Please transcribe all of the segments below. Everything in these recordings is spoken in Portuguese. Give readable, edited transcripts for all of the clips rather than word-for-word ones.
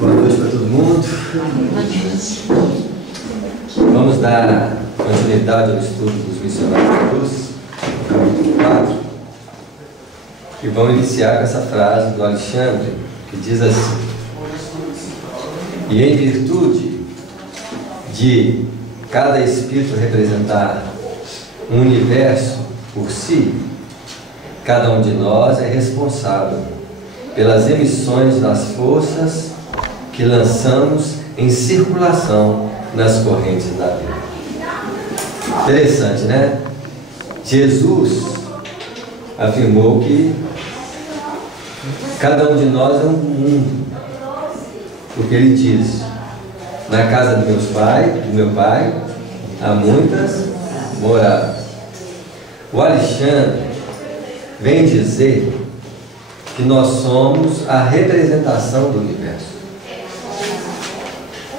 Boa noite para todo mundo. Vamos dar continuidade ao estudo dos missionários da cruz, capítulo 4. E vamos iniciar com essa frase do Alexandre, que diz assim: e em virtude de cada espírito representar um universo por si, cada um de nós é responsável pelas emissões das forças que lançamos em circulação nas correntes da vida. Interessante, né? Jesus afirmou que cada um de nós é um mundo, porque ele diz: na casa do meu pai há muitas moradas. O Alexandre vem dizer que nós somos a representação do universo.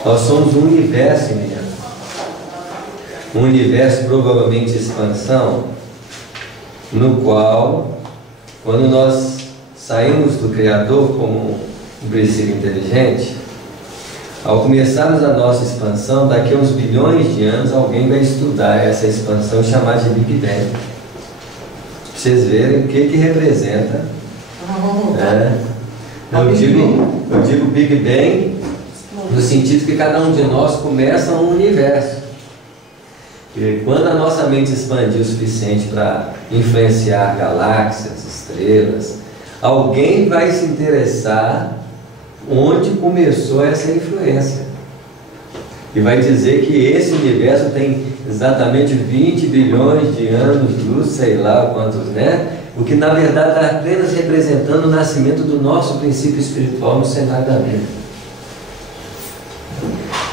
Nós somos um universo imediato. Um universo provavelmente de expansão, no qual, quando nós saímos do Criador como um princípio inteligente, ao começarmos a nossa expansão, daqui a uns bilhões de anos, alguém vai estudar essa expansão e chamar de Big Bang. Para vocês verem o que representa. Eu digo Big Bang no sentido que cada um de nós começa um universo. E quando a nossa mente expandir o suficiente para influenciar galáxias, estrelas, alguém vai se interessar onde começou essa influência. E vai dizer que esse universo tem exatamente 20 bilhões de anos-luz, sei lá quantos, né? O que na verdade está apenas representando o nascimento do nosso princípio espiritual no cenário da vida.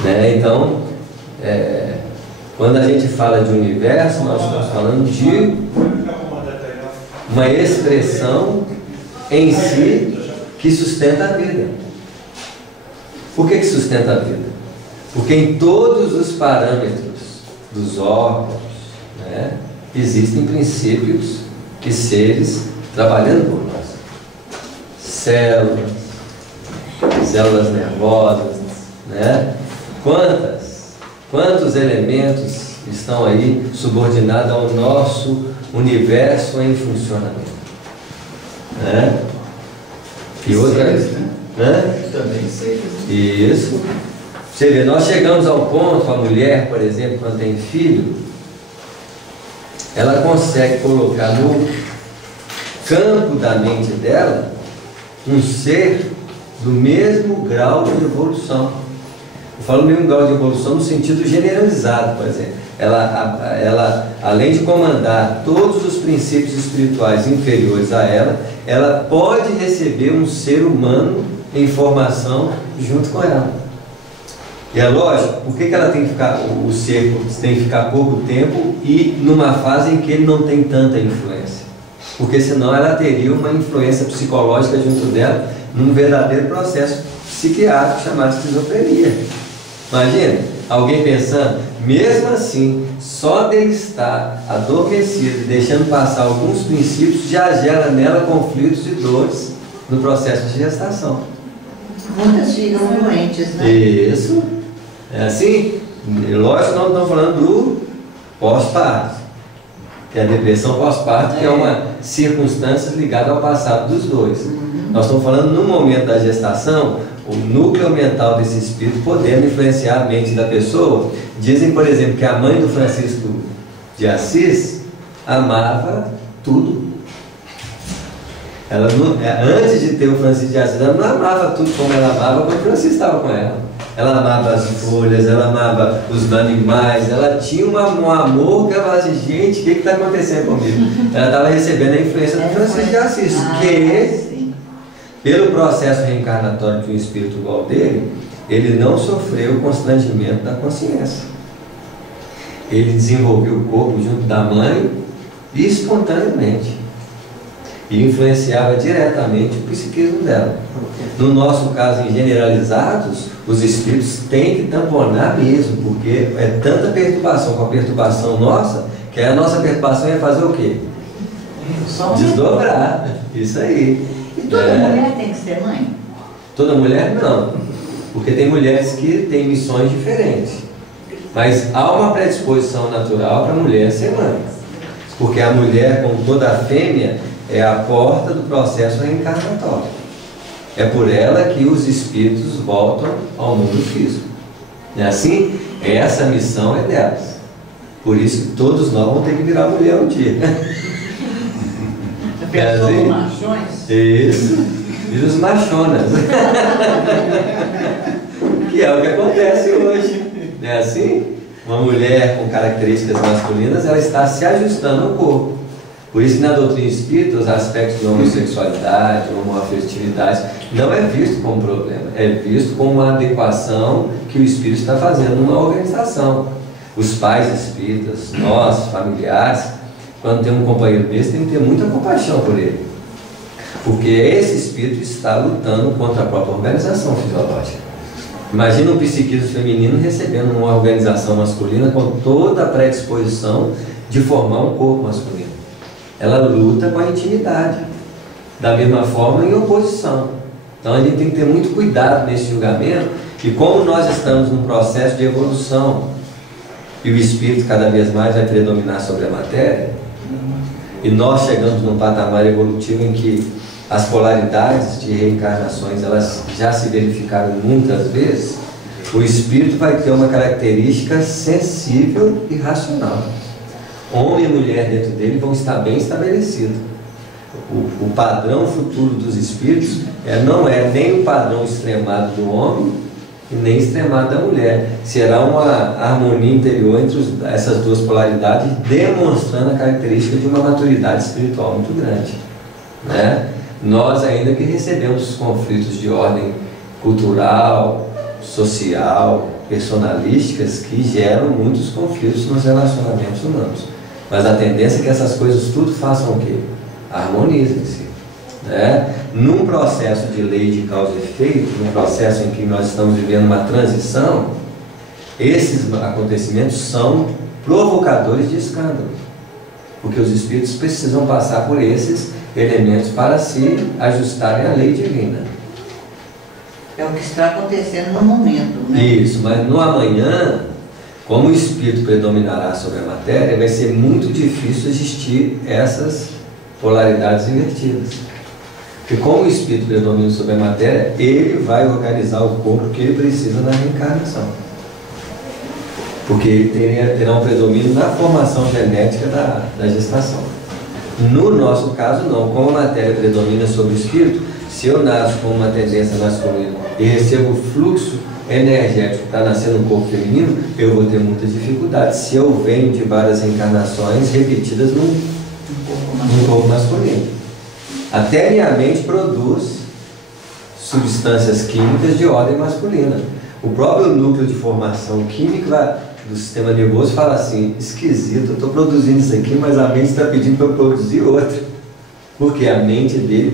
Né? Então, quando a gente fala de universo, nós estamos falando de uma expressão em si que sustenta a vida. Por que sustenta a vida? Porque em todos os parâmetros dos órgãos, né, existem princípios e seres trabalhando por nós. Células nervosas, né? Quantos elementos estão aí subordinados ao nosso universo em funcionamento, né? E outras, né? Também sei. Isso. Você vê, nós chegamos ao ponto, a mulher, por exemplo, quando tem filho, ela consegue colocar no campo da mente dela um ser do mesmo grau de evolução. Eu falo mesmo grau de evolução no sentido generalizado, por exemplo. Ela, além de comandar todos os princípios espirituais inferiores a ela, ela pode receber um ser humano em formação junto com ela. E é lógico, por que ela tem que ficar, o ser tem que ficar pouco tempo e numa fase em que ele não tem tanta influência? Porque senão ela teria uma influência psicológica junto dela num verdadeiro processo psiquiátrico chamado esquizofrenia. Imagina, alguém pensando, mesmo assim, só dele estar adormecido e deixando passar alguns princípios já gera nela conflitos e dores no processo de gestação. Muitas ficam doentes, né? Isso. É assim, lógico que nós estamos falando do pós-parto, que é a depressão pós-parto, que é uma circunstância ligada ao passado dos dois. Nós estamos falando no momento da gestação, o núcleo mental desse espírito podendo influenciar a mente da pessoa. Dizem, por exemplo, que a mãe do Francisco de Assis amava tudo. Ela não, antes de ter o Francisco de Assis, ela não amava tudo como ela amava quando o Francisco estava com ela. Ela amava as folhas, ela amava os animais, ela tinha um amor que ela falava assim: gente, o que está acontecendo comigo? Ela estava recebendo a influência do Francisco de Assis, que, pelo processo reencarnatório de um espírito igual dele, ele não sofreu o constrangimento da consciência. Ele desenvolveu o corpo junto da mãe espontaneamente e influenciava diretamente o psiquismo dela. No nosso caso, em generalizados, os espíritos têm que tamponar mesmo, porque é tanta perturbação com a perturbação nossa, que a nossa perturbação ia fazer o quê? Desdobrar. Isso aí. E toda mulher tem que ser mãe? Toda mulher não. porque tem mulheres que têm missões diferentes. Mas há uma predisposição natural para a mulher ser mãe. Porque a mulher, como toda a fêmea, é a porta do processo reencarnatório. É por ela que os espíritos voltam ao mundo físico. Não é assim? Essa missão é delas. Por isso que todos nós vamos ter que virar mulher um dia. Pensou assim? Machões? Isso. Vira os machonas. Que é o que acontece hoje. Não é assim? Uma mulher com características masculinas, ela está se ajustando ao corpo. Por isso que na doutrina espírita, os aspectos de homossexualidade, homoafetividade, não é visto como problema, é visto como uma adequação que o espírito está fazendo numa organização. Os pais espíritas, nós, familiares, quando tem um companheiro desse, tem que ter muita compaixão por ele. Porque esse espírito está lutando contra a própria organização fisiológica. Imagina um psiquismo feminino recebendo uma organização masculina com toda a predisposição de formar um corpo masculino. Ela luta com a intimidade, da mesma forma em oposição. Então a gente tem que ter muito cuidado nesse julgamento, e como nós estamos num processo de evolução, e o espírito cada vez mais vai predominar sobre a matéria, e nós chegamos num patamar evolutivo em que as polaridades de reencarnações, elas já se verificaram muitas vezes, o espírito vai ter uma característica sensível e racional. Homem e mulher dentro dele vão estar bem estabelecidos. O padrão futuro dos espíritos não é nem o padrão extremado do homem e nem extremado da mulher. Será uma harmonia interior entre essas duas polaridades, demonstrando a característica de uma maturidade espiritual muito grande, né? Nós ainda que recebemos os conflitos de ordem cultural, social, personalísticas, que geram muitos conflitos nos relacionamentos humanos. Mas a tendência é que essas coisas tudo façam o quê? Harmonizem-se, né? Num processo de lei de causa e efeito, num processo em que nós estamos vivendo uma transição, esses acontecimentos são provocadores de escândalo, porque os espíritos precisam passar por esses elementos para se ajustarem à lei divina. É o que está acontecendo no momento, né? Isso, mas no amanhã, como o espírito predominará sobre a matéria, vai ser muito difícil existir essas polaridades invertidas. Porque como o espírito predomina sobre a matéria, ele vai organizar o corpo que ele precisa na reencarnação. Porque ele terá um predomínio na formação genética da gestação. No nosso caso não, como a matéria predomina sobre o espírito, se eu nasço com uma tendência masculina e recebo o fluxo energético que está nascendo no corpo feminino, eu vou ter muitas dificuldades se eu venho de várias reencarnações repetidas num corpo masculino. Até minha mente produz substâncias químicas de ordem masculina. O próprio núcleo de formação química do sistema nervoso fala assim: esquisito, eu estou produzindo isso aqui, mas a mente está pedindo para eu produzir outro. Porque a mente dele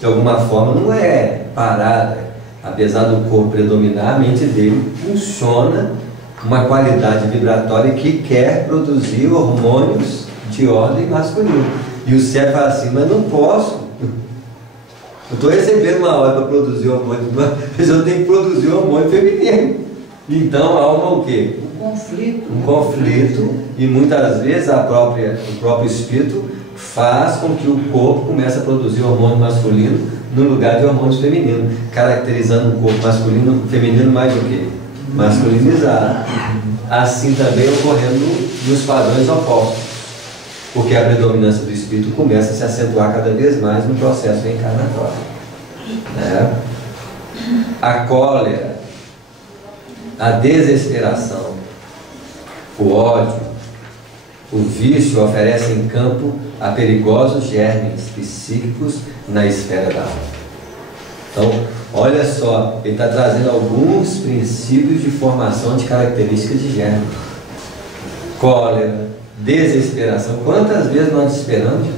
de alguma forma não é parada. Apesar do corpo predominar, a mente dele funciona com uma qualidade vibratória que quer produzir hormônios de ordem masculina. E o cérebro fala assim: mas não posso. Eu estou recebendo uma ordem para produzir hormônio, mas eu tenho que produzir hormônio feminino. Então há o quê? Um conflito, e muitas vezes o próprio espírito faz com que o corpo comece a produzir hormônio masculino no lugar de hormônios femininos, caracterizando o corpo masculino e feminino mais do que masculinizado. Assim também ocorrendo nos padrões opostos, porque a predominância do espírito começa a se acentuar cada vez mais no processo reencarnatório, né? A cólera, a desesperação, o ódio, o vício oferecem campo a perigosos germes psíquicos na esfera da alma. Então, olha só, ele está trazendo alguns princípios de formação de características de germe. Cólera, desesperação. Quantas vezes nós desesperamos?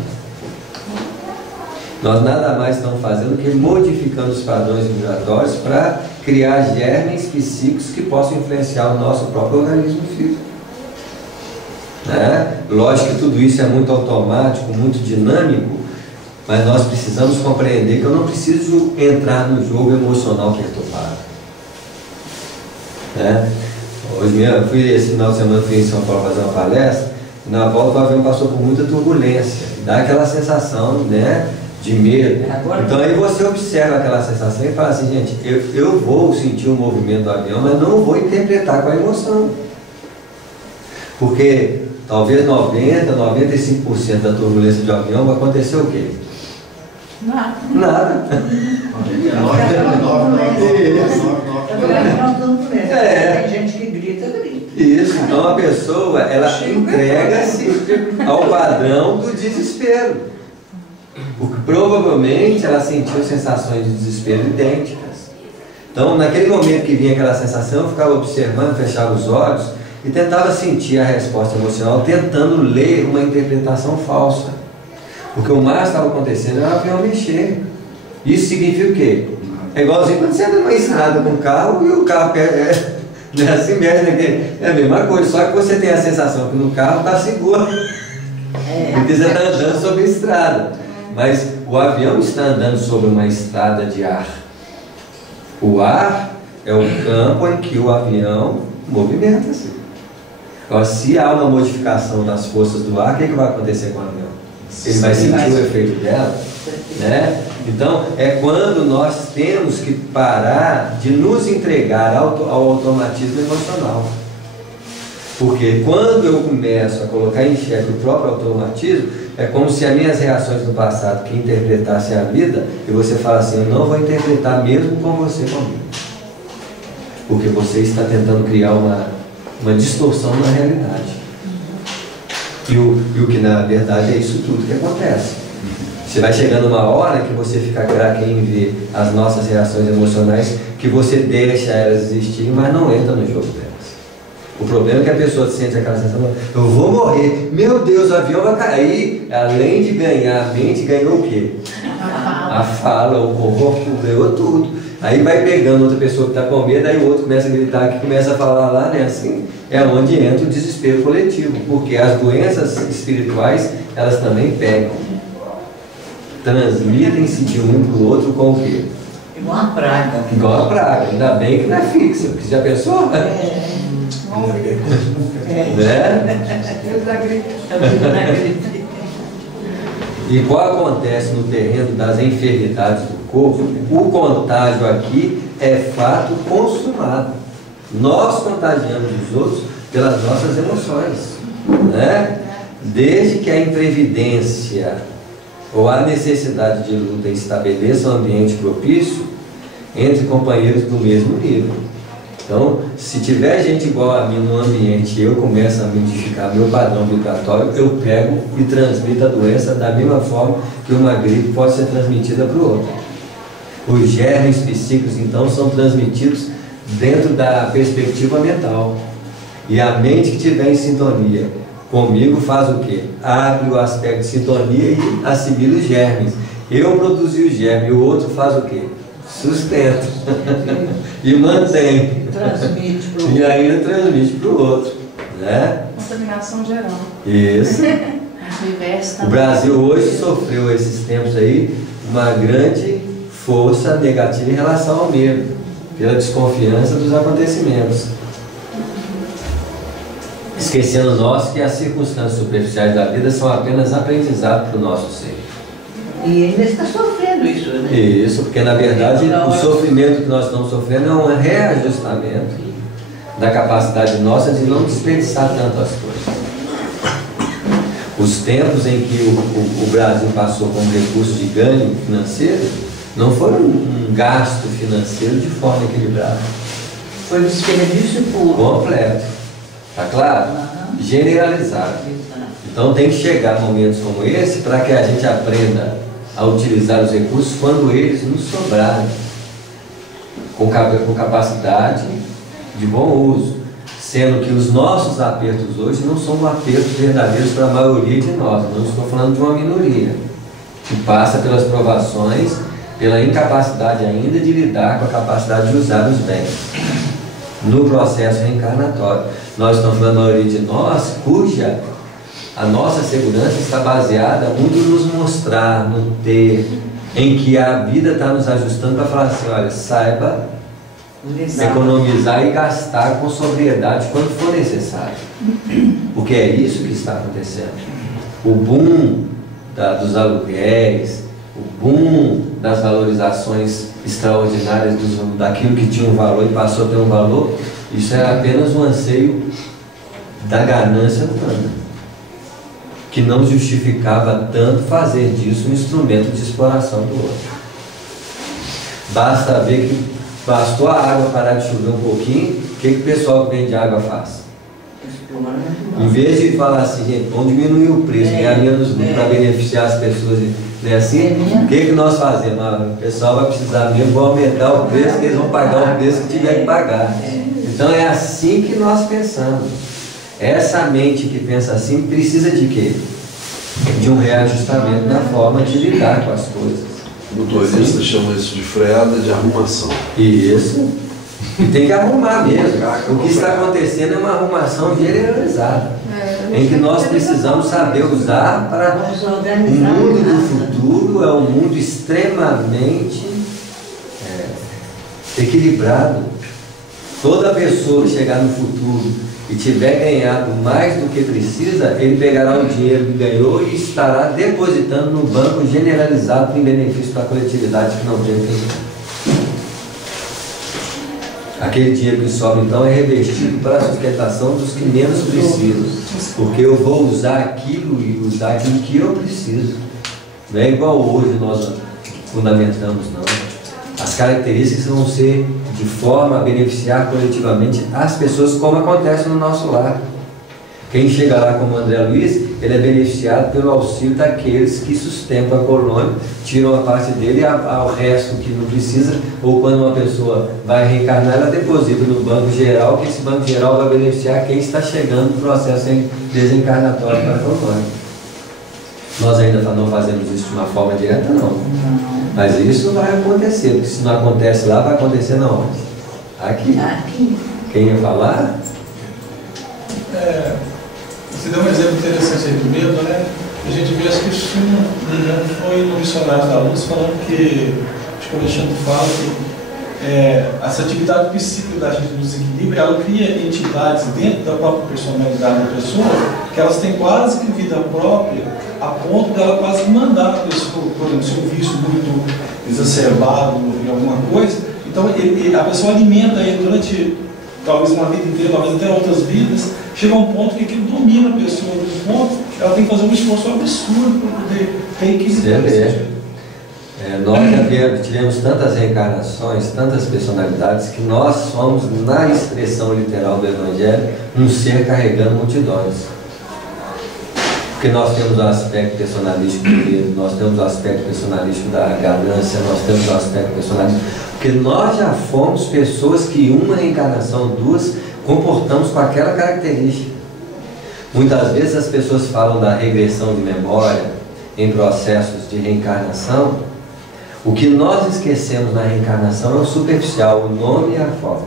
Nós nada mais estamos fazendo que modificando os padrões vibratórios para criar germes psíquicos que possam influenciar o nosso próprio organismo físico, né? Lógico que tudo isso é muito automático, muito dinâmico, mas nós precisamos compreender que eu não preciso entrar no jogo emocional perturbado. né? Hoje mesmo, eu fui esse final de semana, fui em São Paulo fazer uma palestra, e na volta o avião passou por muita turbulência, dá aquela sensação, né, de medo. Então aí você observa aquela sensação e fala assim, gente, eu vou sentir o movimento do avião, mas não vou interpretar com a emoção. Porque talvez 90, 95% da turbulência de avião vai acontecer o quê? Nada. Tem gente que grita. Isso, então a pessoa, ela entrega-se ao padrão do desespero. Porque provavelmente ela sentiu sensações de desespero idênticas. Então, naquele momento que vinha aquela sensação, eu ficava observando, fechava os olhos e tentava sentir a resposta emocional, tentando ler uma interpretação falsa. Porque o mais estava acontecendo era o avião mexer. Isso significa o quê? É igualzinho quando você anda numa estrada com o carro e o carro assim mexe naquele. É a mesma coisa, só que você tem a sensação que no carro está seguro. Porque você está andando sobre a estrada. Mas o avião está andando sobre uma estrada de ar. O ar é o campo em que o avião movimenta-se. Então, se há uma modificação das forças do ar, o que vai acontecer com o avião? Ele vai sentir o efeito dela, né? Então, é quando nós temos que parar de nos entregar ao automatismo emocional. Porque quando eu começo a colocar em xeque o próprio automatismo, é como se as minhas reações do passado que interpretassem a vida, e você fala assim, eu não vou interpretar mesmo com você comigo. Porque você está tentando criar uma distorção na realidade. E o que na verdade é isso tudo que acontece. Você vai chegando uma hora que você fica craque em ver as nossas reações emocionais, que você deixa elas existirem, mas não entra no jogo delas. O problema é que a pessoa sente aquela sensação, eu vou morrer, meu Deus, o avião vai cair. Além de ganhar a mente, ganhou o quê? A fala, o corpo, ganhou tudo. Aí vai pegando outra pessoa que está com medo, aí o outro começa a gritar, que começa a falar lá, né? Assim, é onde entra o desespero coletivo, porque as doenças espirituais, elas também pegam. Transmitem-se de um para o outro com o quê? Igual a praga. Igual a praga, ainda bem que não é fixa, porque já pensou? Né? Igual acontece no terreno das enfermidades do corpo, o contágio aqui é fato consumado. Nós contagiamos os outros pelas nossas emoções, né? Desde que a imprevidência ou a necessidade de luta estabeleça um ambiente propício entre companheiros do mesmo nível. Então, se tiver gente igual a mim no ambiente e eu começo a modificar meu padrão vibratório, eu pego e transmito a doença da mesma forma que uma gripe pode ser transmitida para o outro. Os germes psíquicos, então, são transmitidos dentro da perspectiva mental. E a mente que estiver em sintonia comigo faz o quê? Abre o aspecto de sintonia e assimila os germes. Eu produzi o germe e o outro faz o quê? Sustenta e mantém. Transmite para o E ainda transmite para o outro, né? Contaminação geral. Isso. O Brasil hoje sofreu esses tempos aí uma grande força negativa em relação ao medo, pela desconfiança dos acontecimentos. Esquecendo nós que as circunstâncias superficiais da vida são apenas aprendizado para o nosso ser. E ainda está sofrendo isso, né? Isso, porque na verdade o sofrimento que nós estamos sofrendo é um reajustamento da capacidade nossa de não desperdiçar tantas coisas. Os tempos em que o Brasil passou como recurso de ganho financeiro não foram um gasto financeiro de forma equilibrada. Foi um desperdício puro. Completo. Está claro? Generalizado. Então tem que chegar momentos como esse para que a gente aprenda a utilizar os recursos quando eles nos sobrarem, com capacidade de bom uso, sendo que os nossos apertos hoje não são apertos verdadeiros para a maioria de nós. Não estou falando de uma minoria que passa pelas provações, pela incapacidade ainda de lidar com a capacidade de usar os bens no processo reencarnatório. Nós estamos falando da maioria de nós cuja a nossa segurança está baseada muito nos mostrar, no ter, em que a vida está nos ajustando para falar assim, olha, saiba Economizar e gastar com sobriedade quando for necessário. Porque é isso que está acontecendo. O boom dos aluguéis, o boom das valorizações extraordinárias daquilo que tinha um valor e passou a ter um valor, isso é apenas um anseio da ganância humana, que não justificava tanto fazer disso um instrumento de exploração do outro. Basta ver que bastou a água parar de chover um pouquinho, o que o pessoal que vende água faz? Em vez de falar assim, gente, vamos diminuir o preço, ganhar menos lucro para beneficiar as pessoas, né, assim, o que nós fazemos? O pessoal vai precisar mesmo, vão aumentar o preço, que eles vão pagar o preço que tiver que pagar. Então é assim que nós pensamos. Essa mente que pensa assim precisa de quê? De um reajustamento na forma de lidar com as coisas. O motorista chama isso de freada de arrumação. Isso. E tem que arrumar mesmo. O que está acontecendo é uma arrumação generalizada, em que nós precisamos saber usar para o mundo do futuro. É um mundo extremamente equilibrado. Toda pessoa que chegar no futuro e tiver ganhado mais do que precisa, ele pegará o dinheiro que ganhou e estará depositando no banco generalizado em benefício da coletividade que não tem que. Aquele dinheiro que sobra, então, é revestido para a sustentação dos que menos precisam, porque eu vou usar aquilo e usar aquilo que eu preciso. Não é igual hoje nós fundamentamos, não. As características vão ser de forma a beneficiar coletivamente as pessoas, como acontece no nosso lar. Quem chega lá como André Luiz, ele é beneficiado pelo auxílio daqueles que sustentam a colônia, tiram a parte dele e ao resto que não precisa, ou quando uma pessoa vai reencarnar, ela deposita no banco geral, que esse banco geral vai beneficiar quem está chegando no processo desencarnatório para a colônia. Nós ainda não fazemos isso de uma forma direta, não. Mas isso vai acontecer, porque se não acontece lá, vai acontecer na onde? Aqui. Quem ia falar? Você deu um exemplo interessante aí do medo, né? A gente viu, acho que isso foi no Missionários da Luz, falando que, acho que o Alexandre fala que essa atividade psíquica da gente no desequilíbrio, ela cria entidades dentro da própria personalidade da pessoa, que elas têm quase que vida própria, a ponto dela quase mandar a pessoa, por exemplo, se um vício muito exacerbado em alguma coisa, então a pessoa alimenta ele durante talvez uma vida inteira, talvez até outras vidas, chega a um ponto que aquilo domina a pessoa, do ponto, ela tem que fazer um esforço absurdo para poder reequilibrar. Nós já tivemos tantas reencarnações, tantas personalidades, que nós somos, na expressão literal do Evangelho, um ser carregando multidões. Porque nós temos o aspecto personalístico do medo, nós temos o aspecto personalístico da ganância, nós temos o aspecto personalístico. Porque nós já fomos pessoas que uma reencarnação, duas, comportamos com aquela característica. Muitas vezes as pessoas falam da regressão de memória em processos de reencarnação. O que nós esquecemos na reencarnação é o superficial, o nome e a forma.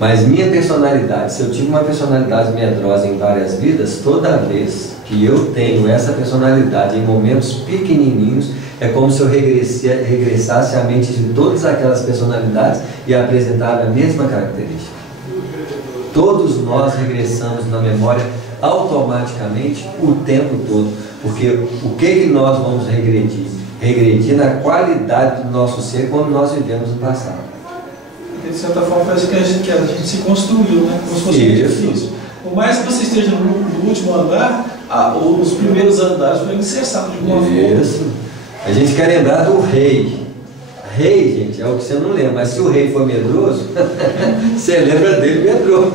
Mas minha personalidade, se eu tive uma personalidade medrosa em várias vidas, toda vez que eu tenho essa personalidade em momentos pequenininhos, é como se eu regressasse à mente de todas aquelas personalidades e apresentasse a mesma característica. Todos nós regressamos na memória automaticamente o tempo todo, porque o que nós vamos regredir? Regredir na qualidade do nosso ser quando nós vivemos no passado. De certa forma, parece que a gente se construiu, né? Como se fosse muito difícil. Por mais que você esteja no último andar, os primeiros andares foram alicerçados de alguma forma. Isso. A gente quer lembrar do rei. Rei, gente, é o que você não lembra. Mas se o rei for medroso, você lembra dele medroso.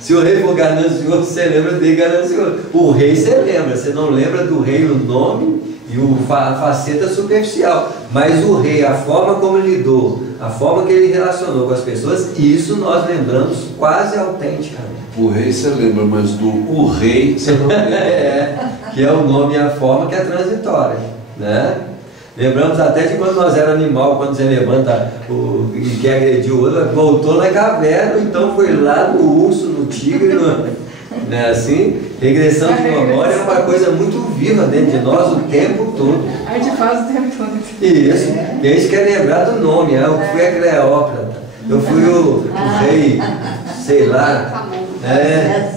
Se o rei for ganancioso, você lembra dele ganancioso. O rei você lembra, você não lembra do rei o nome e a faceta superficial. Mas o rei, a forma como ele lidou, a forma que ele relacionou com as pessoas, isso nós lembramos quase autenticamente. O rei você lembra, mas o rei você não lembra. Que é o nome e a forma que é transitória, né? Lembramos até de quando nós éramos animal, quando você levanta e quer agredir o outro, voltou na caverna, então foi lá no urso, no tigre, Não é assim? Regressão de memória é uma coisa muito viva dentro de nós o tempo todo. A gente faz o tempo todo. Isso. E a gente quer lembrar do nome. Eu fui a Cleópatra, eu fui o rei, sei lá.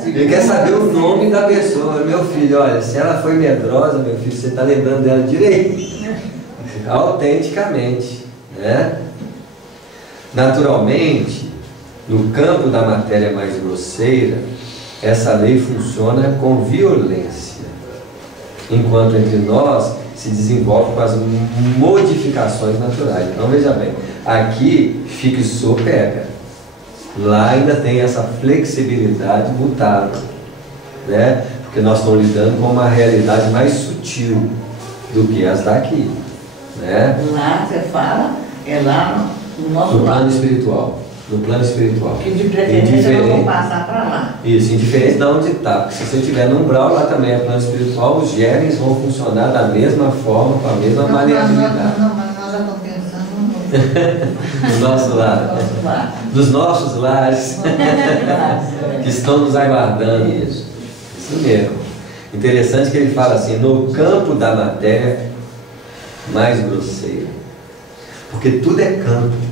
Ele quer saber o nome da pessoa. Meu filho, olha, se ela foi medrosa, meu filho, você está lembrando dela direito. Autenticamente, né? Naturalmente, no campo da matéria mais grosseira, essa lei funciona com violência, enquanto entre nós se desenvolve com as modificações naturais. Então veja bem, aqui fixou, pega. Lá ainda tem essa flexibilidade mutável, né? Porque nós estamos lidando com uma realidade mais sutil do que as daqui, né? Lá você fala, é lá no nosso No plano lado. espiritual. No plano espiritual. Que de preferência eu vou passar para lá. Isso, indiferente de onde está. Porque se você estiver num umbral, lá também é plano espiritual, os genes vão funcionar da mesma forma, com a mesma maleabilidade. Não, mas nós já estamos pensando Do nosso lado. nosso lado. Dos nossos lares que estão nos aguardando. Isso mesmo. Interessante que ele fala assim, no campo da matéria mais grosseira. Porque tudo é campo.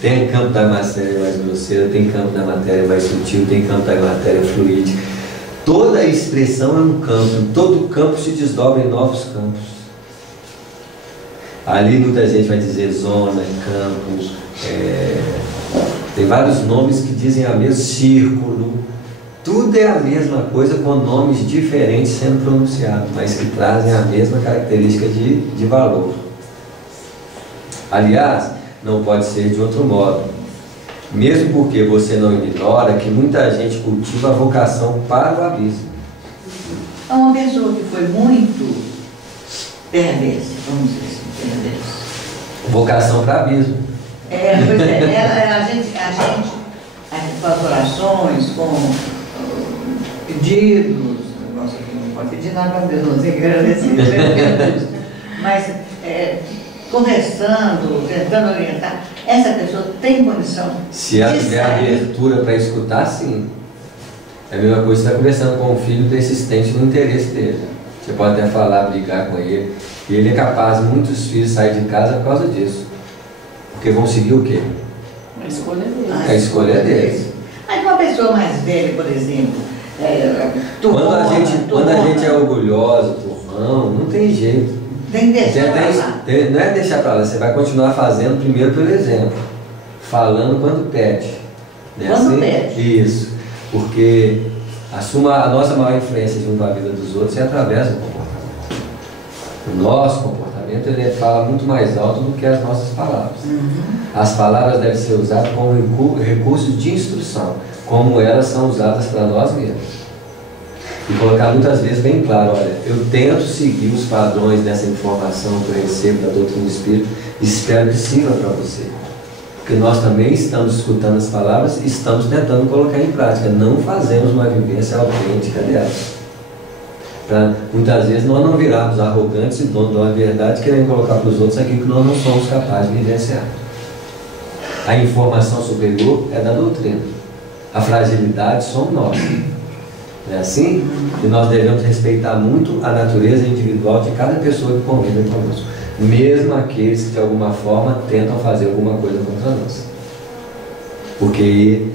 Tem campo da matéria mais grosseira, tem campo da matéria mais sutil, tem campo da matéria fluídica. Toda expressão é um campo, todo campo se desdobra em novos campos. Ali muita gente vai dizer zona, campos, tem vários nomes que dizem a mesma, círculo. Tudo é a mesma coisa com nomes diferentes sendo pronunciados, mas que trazem a mesma característica de valor. Aliás, não pode ser de outro modo. Mesmo porque você não ignora que muita gente cultiva a vocação para o abismo. É uma pessoa que foi muito perversa, vamos dizer assim, perversa. Vocação para abismo. Pois é, a gente, com as orações, com pedidos, nossa, não pode pedir nada para Deus, não tem que agradecer, mas conversando, tentando orientar, essa pessoa tem condição. Se ela tiver abertura para escutar, sim. É a mesma coisa que você está conversando com um filho persistente no interesse dele. Você pode até falar, brigar com ele, e ele é capaz, muitos filhos saírem de casa por causa disso. Porque vão seguir o quê? A escolha dele. A escolha é deles. Mas uma pessoa mais velha, por exemplo, quando a gente é orgulhosa, turrão, não tem jeito. tem que deixar pra lá. Não é deixar para lá, você vai continuar fazendo primeiro pelo exemplo. Falando quando pede. Né? Quando pede. Isso. Porque a nossa maior influência junto à vida dos outros é através do comportamento. O nosso comportamento ele fala muito mais alto do que as nossas palavras. As palavras devem ser usadas como recursos de instrução, como elas são usadas para nós mesmos. E colocar muitas vezes bem claro, olha, eu tento seguir os padrões dessa informação que eu recebo da doutrina do Espírito, espero que sirva para você. Porque nós também estamos escutando as palavras e estamos tentando colocar em prática, não fazemos uma vivência autêntica delas. Para muitas vezes nós não virarmos arrogantes e donos da verdade, querendo colocar para os outros aquilo que nós não somos capazes de vivenciar. A informação superior é da doutrina. A fragilidade somos nós. Não é assim? E nós devemos respeitar muito a natureza individual de cada pessoa que convive conosco. Mesmo aqueles que de alguma forma tentam fazer alguma coisa contra nós. Porque,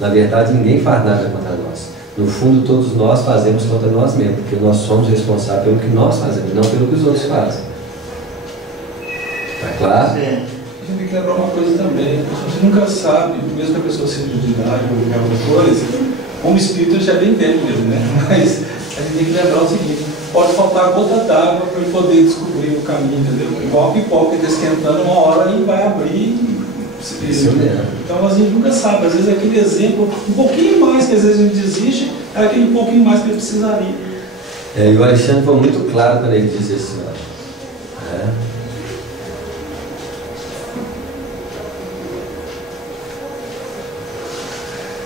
na verdade, ninguém faz nada contra nós. No fundo, todos nós fazemos contra nós mesmos, porque nós somos responsáveis pelo que nós fazemos, não pelo que os outros fazem. Tá claro? A gente tem que lembrar uma coisa também, a gente nunca sabe, mesmo que a pessoa seja de idade ou qualquer outra coisa, como espírito já é bem velho mesmo, né? Mas a gente tem que lembrar o seguinte, pode faltar a gota d'água para ele poder descobrir o caminho, entendeu? Igual a pipoca que está esquentando, uma hora ele vai abrir. Isso mesmo. Então a gente nunca sabe, às vezes aquele exemplo, um pouquinho mais que às vezes a gente desiste, é aquele pouquinho mais que ele precisaria. E o Alexandre foi muito claro quando ele disse assim, ó.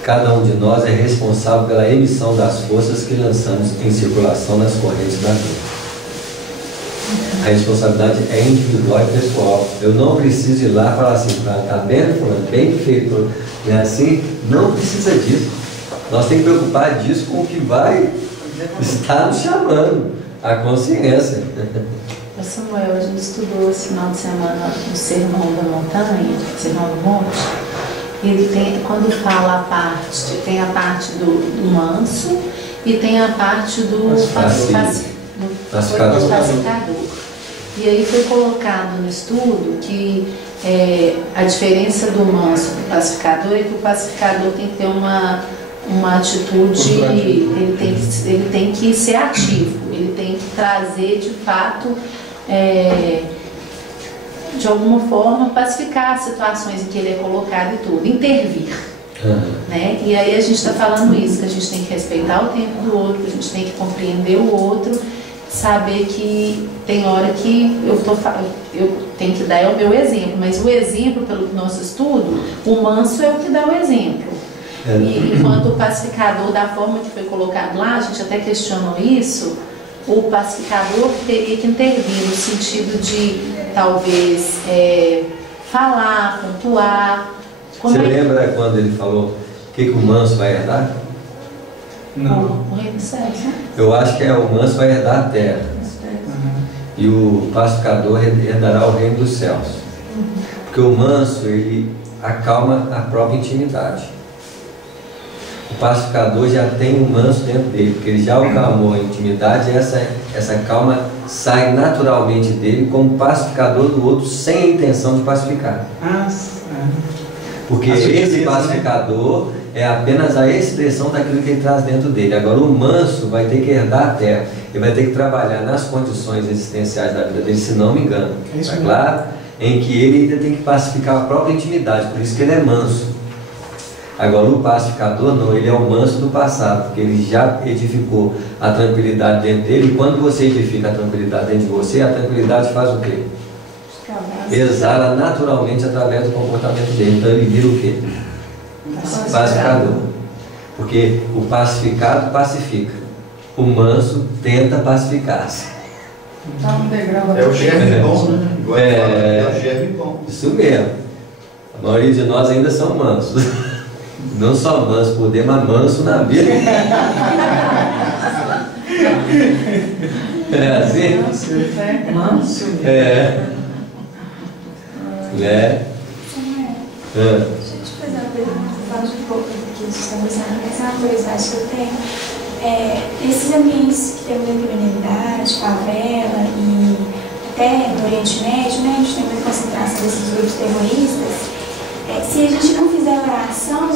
Cada um de nós é responsável pela emissão das forças que lançamos em circulação nas correntes da vida. A responsabilidade é individual e pessoal. Eu não preciso ir lá e falar assim, tá vendo, fulano? Bem feito. Não é assim? Não precisa disso. Nós temos que preocupar disso com o que vai estar nos chamando, a consciência. Samuel, a gente estudou esse final de semana o Sermão da Montanha, o Sermão do Monte. Ele tem, quando fala a parte, tem a parte do manso e tem a parte do pacificador. E aí foi colocado no estudo que a diferença do manso e do pacificador é que o pacificador tem que ter uma atitude, ele tem que ser ativo, ele tem que trazer de fato, de alguma forma, pacificar as situações em que ele é colocado e tudo, intervir. Né? E aí a gente está falando isso, que a gente tem que respeitar o tempo do outro, a gente tem que compreender o outro, saber que tem hora que eu tenho que dar o meu exemplo, mas o exemplo, pelo nosso estudo, o manso é o que dá o exemplo. E enquanto o pacificador, da forma que foi colocado lá, a gente até questionou isso, o pacificador teria que intervir no sentido de, talvez, falar, pontuar. Você lembra quando ele falou que o manso vai herdar? Não. O reino dos céus, né? Eu acho que o manso vai herdar a terra. E o pacificador herdará o reino dos céus. Porque o manso, ele acalma a própria intimidade. O pacificador já tem um manso dentro dele, porque ele já acalmou a intimidade, e essa calma sai naturalmente dele como pacificador do outro, sem a intenção de pacificar. Porque esse pacificador é apenas a expressão daquilo que ele traz dentro dele. Agora o manso vai ter que herdar a terra, ele vai ter que trabalhar nas condições existenciais da vida dele, se não me engano. É claro? Em que ele ainda tem que pacificar a própria intimidade, por isso que ele é manso. Agora o pacificador não, ele é o manso do passado, porque ele já edificou a tranquilidade dentro dele, e quando você edifica a tranquilidade dentro de você, a tranquilidade faz o quê? Exala naturalmente através do comportamento dele, então ele vira o quê? Pacificador. Porque o pacificado pacifica, o manso tenta pacificar-se. É o germe bom, né? É o germe bom. Isso mesmo. A maioria de nós ainda são mansos. Não só manso por dentro, mas manso na vida. É assim? Manso. Deixa eu te fazer uma pergunta, falando um pouco do que estamos usando, mas é uma curiosidade que eu tenho. Esses ambientes que tem muita criminalidade, favela e até no Oriente Médio, né, a gente tem muita concentração desses grupos terroristas. Se a gente não fizer oração,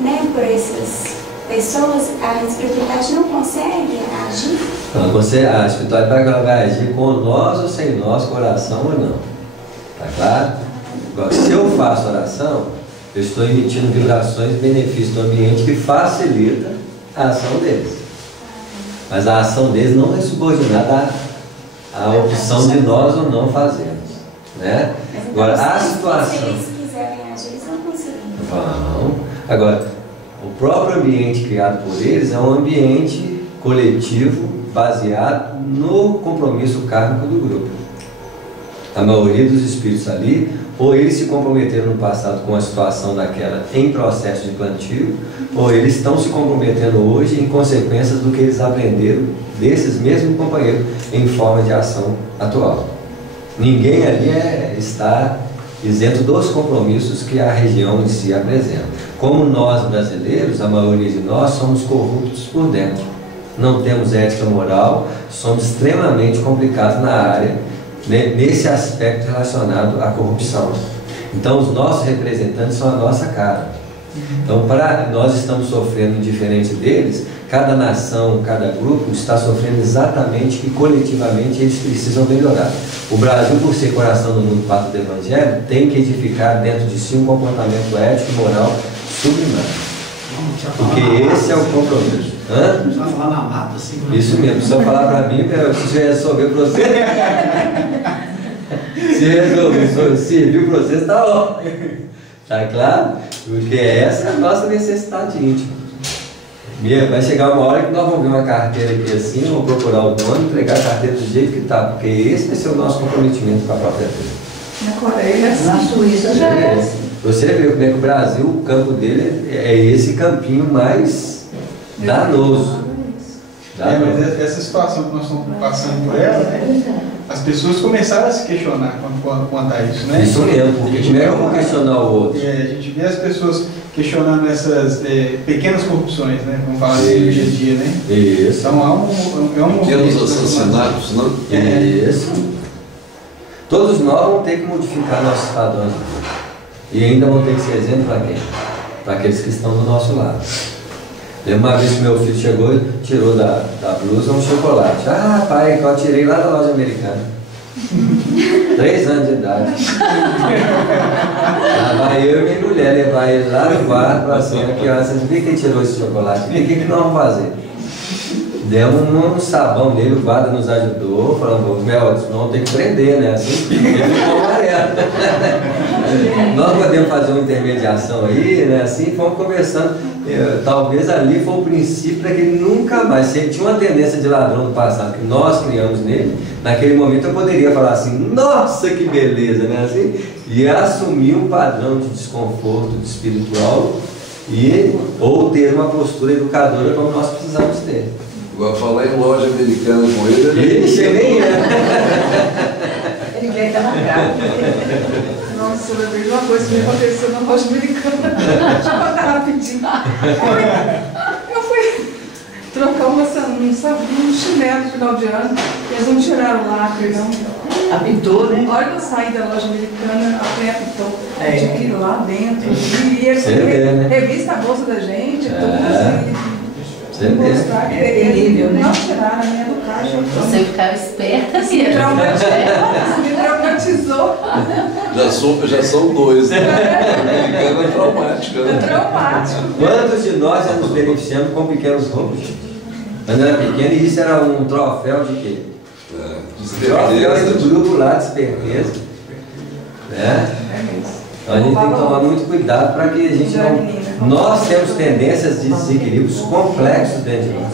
né, por essas pessoas, a espiritualidade não consegue agir? Não, a espiritualidade vai agir com nós ou sem nós, com oração ou não. Tá claro? Agora, se eu faço oração, eu estou emitindo vibrações e benefícios do ambiente que facilita a ação deles. Mas a ação deles não é subordinada à opção de nós ou não fazermos. Né? Agora, a situação... Se eles quiserem agir, eles não conseguem. Vão. Agora, o próprio ambiente criado por eles é um ambiente coletivo baseado no compromisso kármico do grupo. A maioria dos espíritos ali, ou eles se comprometeram no passado com a situação daquela em processo de plantio, ou eles estão se comprometendo hoje em consequências do que eles aprenderam desses mesmos companheiros em forma de ação atual. Ninguém ali está isento dos compromissos que a região em si apresenta. Como nós brasileiros, a maioria de nós somos corruptos por dentro. Não temos ética moral, somos extremamente complicados na área, nesse aspecto relacionado à corrupção. Então os nossos representantes são a nossa cara. Então nós estamos sofrendo diferente deles, cada nação, cada grupo está sofrendo exatamente que coletivamente eles precisam melhorar. O Brasil, por ser coração do mundo, pátria do Evangelho, tem que edificar dentro de si um comportamento ético e moral sublimado. Porque esse é o compromisso. Hã? Você vai falar na mata assim? Isso mesmo, só falar para mim, se resolver o processo. Se resolver o servir o processo, está ótimo. Tá claro? Porque essa é a nossa necessidade íntima. Vai chegar uma hora que nós vamos ver uma carteira aqui assim, vamos procurar o dono, entregar a carteira do jeito que está, porque esse vai ser o nosso comprometimento com a própria vida. Na Coreia, Na Suíça já é assim. Você vê como é que o Brasil, o campo dele é esse campinho mais danoso. Mas essa situação que nós estamos passando por ela, né? As pessoas começaram a se questionar quanto a isso, né? Isso mesmo, porque como é que eu vou questionar o outro? A gente vê as pessoas questionando essas pequenas corrupções, né? Vamos falar assim hoje em dia, né? Isso. Então há um pequenos assassinatos, não? Isso. Todos nós vamos ter que modificar nossos padrões. E ainda vão ter que ser exemplo para quem? Para aqueles que estão do nosso lado. Lembra uma vez que meu filho chegou e tirou da blusa um chocolate. Ah, pai, que eu tirei lá da loja americana. 3 anos de idade. Lá vai eu e minha mulher levar ele lá no bar para assim, aqui, ó, vocês viram quem tirou esse chocolate? O que nós vamos fazer? Demos um sabão nele, o guarda nos ajudou, falando, nós vamos ter que prender, né? Assim, ele ficou amarelo. Nós podemos fazer uma intermediação aí, né? Assim, fomos conversando. Talvez ali foi o princípio para que ele nunca mais, se ele tinha uma tendência de ladrão no passado, que nós criamos nele, naquele momento eu poderia falar assim, nossa, que beleza, né? Assim, e assumir um padrão de desconforto espiritual ou ter uma postura educadora como nós precisamos ter. Vou falar em loja americana com ele. Ixi, nem é. Ele quer estar na cara. Nossa, eu lembrei de uma coisa que me aconteceu na loja americana. Deixa eu contar rapidinho. Eu fui trocar um chinelo de final de ano e eles não tiraram o lacre, não. Apitou, né? A hora que eu saí da loja americana, a pé apitou. Adquiriu lá dentro. E eles revista a bolsa da gente, tudo assim. Você vê. É terrível, né? Não tiraram a minha do caixa. Você ficava esperta assim. Me traumatizou. Já são 2, né? Americana é traumática, né? É traumático. Quantos de nós já nos beneficiamos com pequenos roubos? Quando era pequeno, e isso era um troféu de quê? Troféu do grupo lá de esperteza. Né? Então a gente tem que tomar muito cuidado para que a gente não... Nós temos tendências de desequilíbrios complexos dentro de nós.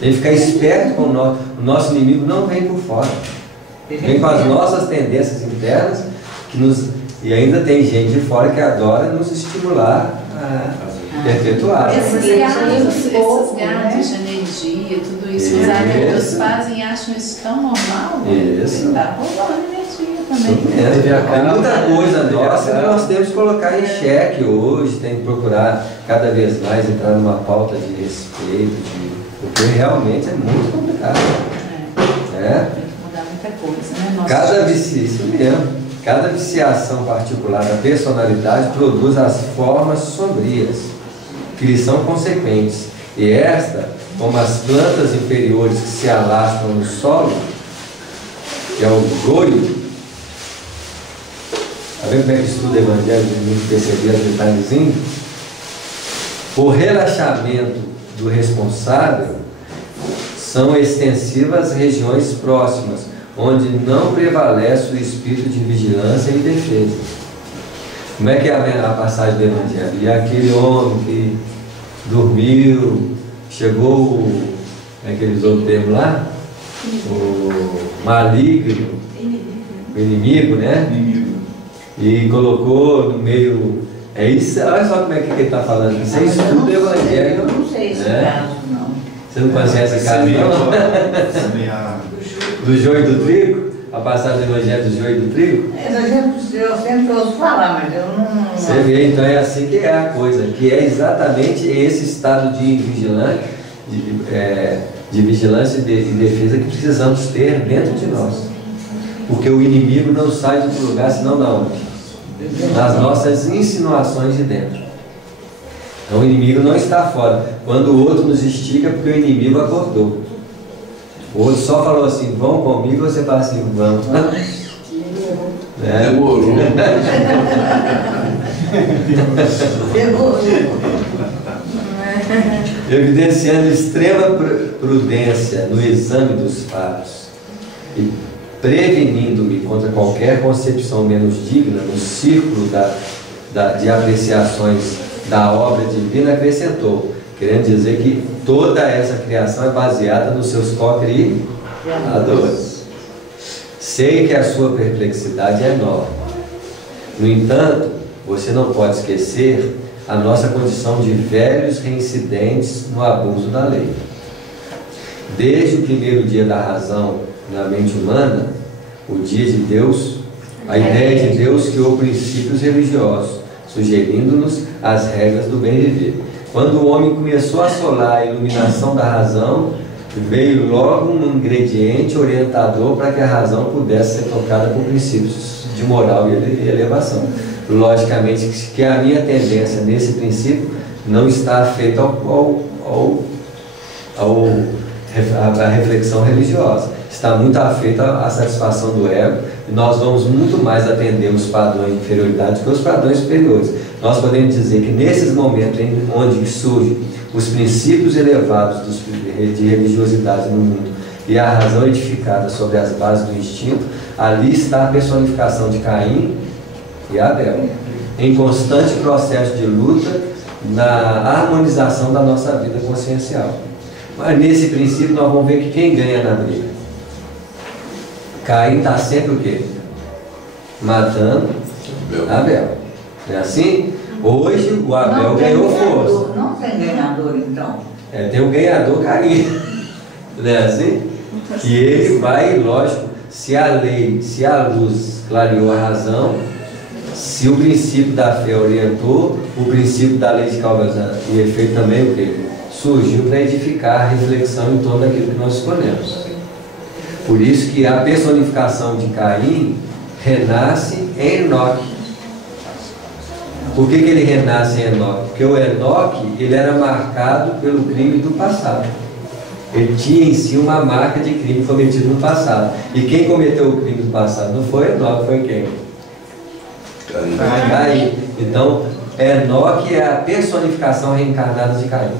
Tem que ficar esperto com o nosso inimigo, não vem por fora. Vem com as nossas tendências internas, e ainda tem gente de fora que adora nos estimular a perpetuar. Esses gatos de energia, tudo isso, os adultos fazem e acham isso tão normal. Isso. Está rolando energia também. É muita coisa nossa que nós temos que colocar em xeque hoje, tem que procurar cada vez mais entrar numa pauta de respeito, porque realmente é muito complicado. Tem que mudar muita coisa, né? Cada viciação particular da personalidade produz as formas sombrias, que lhe são consequentes. E esta, como as plantas inferiores que se alastram no solo, que é o joio, está vendo como é que estuda o Evangelho, de perceber os detalhezinhos? O relaxamento do responsável são extensivas às regiões próximas, onde não prevalece o espírito de vigilância e defesa. Como é que é a passagem do Evangelho? E aquele homem que dormiu, chegou, aqueles outros termos lá, o maligno, o inimigo, né? E colocou no meio. É isso, olha só como é que ele está falando. Você estuda o Evangelho. Eu não sei esse caso, não. Você não conhece esse caso, não? Do joio e do trigo? A passagem do Evangelho do joio e do trigo? Eu sempre ouço falar, mas eu não... Você vê, então é assim que é a coisa, que é exatamente esse estado de vigilância, de vigilância e defesa que precisamos ter dentro de nós. Porque o inimigo não sai de outro lugar senão da onde? Nas nossas insinuações de dentro. Então o inimigo não está fora. Quando o outro nos estica, porque o inimigo acordou. O outro só falou assim, vão comigo, você fala assim, vamos. Demorou. Evidenciando extrema prudência no exame dos fatos e prevenindo-me contra qualquer concepção menos digna no círculo de apreciações da obra divina, acrescentou, querendo dizer que toda essa criação é baseada nos seus co-criadores. Sei que a sua perplexidade é enorme. No entanto, você não pode esquecer a nossa condição de velhos reincidentes no abuso da lei. Desde o primeiro dia da razão na mente humana, o dia de Deus, a ideia de Deus criou princípios religiosos, sugerindo-nos as regras do bem viver. Quando o homem começou a assolar a iluminação da razão, veio logo um ingrediente orientador para que a razão pudesse ser tocada por princípios de moral e elevação. Logicamente que a minha tendência nesse princípio não está afeita à reflexão religiosa, está muito afeita à satisfação do ego, e nós vamos muito mais atender os padrões de inferioridade que os padrões superiores. Nós podemos dizer que nesses momentos onde surgem os princípios elevados de religiosidade no mundo e a razão edificada sobre as bases do instinto, ali está a personificação de Caim e Abel, em constante processo de luta na harmonização da nossa vida consciencial. Mas nesse princípio nós vamos ver que quem ganha na briga? Caim está sempre o quê? Matando Abel. Não é assim? Hoje o Abel ganhou força. Não tem ganhador então. Tem um ganhador Caim. Não é assim? Que ele vai, lógico, se a lei, se a luz clareou a razão, se o princípio da fé orientou, o princípio da lei de causa e efeito também o quê? Surgiu para edificar a reflexão em torno daquilo que nós escolhemos. Por isso que a personificação de Caim renasce em Enoque. Por que ele renasce em Enoque? Porque o Enoque, ele era marcado pelo crime do passado. Ele tinha em si uma marca de crime cometido no passado. E quem cometeu o crime do passado não foi Enoque, foi quem? Caim. Então, Enoque é a personificação reencarnada de Caim,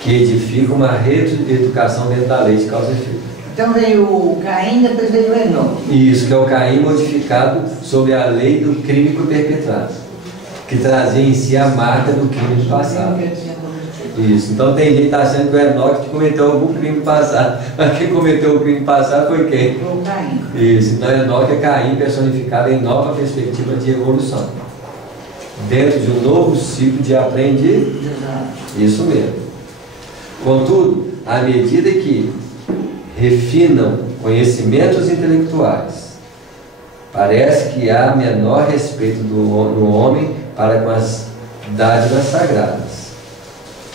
que edifica uma reeducação dentro da lei de causa e efeito. Então veio o Caim, depois veio o Enoque. Isso, que é o Caim modificado sobre a lei do crime perpetrado, que trazia em si a marca do crime do passado. Isso, então tem gente que está achando que o Enoque cometeu algum crime passado, mas quem cometeu o crime passado foi quem? Foi o Caim. Isso, então Enoque é Caim personificado em nova perspectiva de evolução, dentro de um novo ciclo de aprendizagem. Isso mesmo. Contudo, à medida que refinam conhecimentos intelectuais, parece que há menor respeito no homem para com as dádivas sagradas.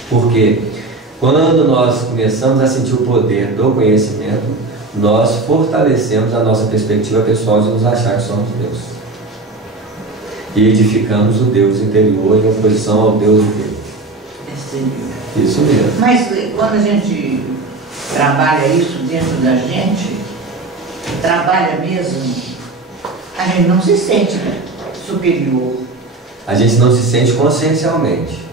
Porque quando nós começamos a sentir o poder do conhecimento, nós fortalecemos a nossa perspectiva pessoal de nos achar que somos Deus. E edificamos o Deus interior em oposição ao Deus interior. Isso mesmo. Mas quando a gente trabalha isso dentro da gente, trabalha mesmo, a gente não se sente superior. A gente não se sente consciencialmente.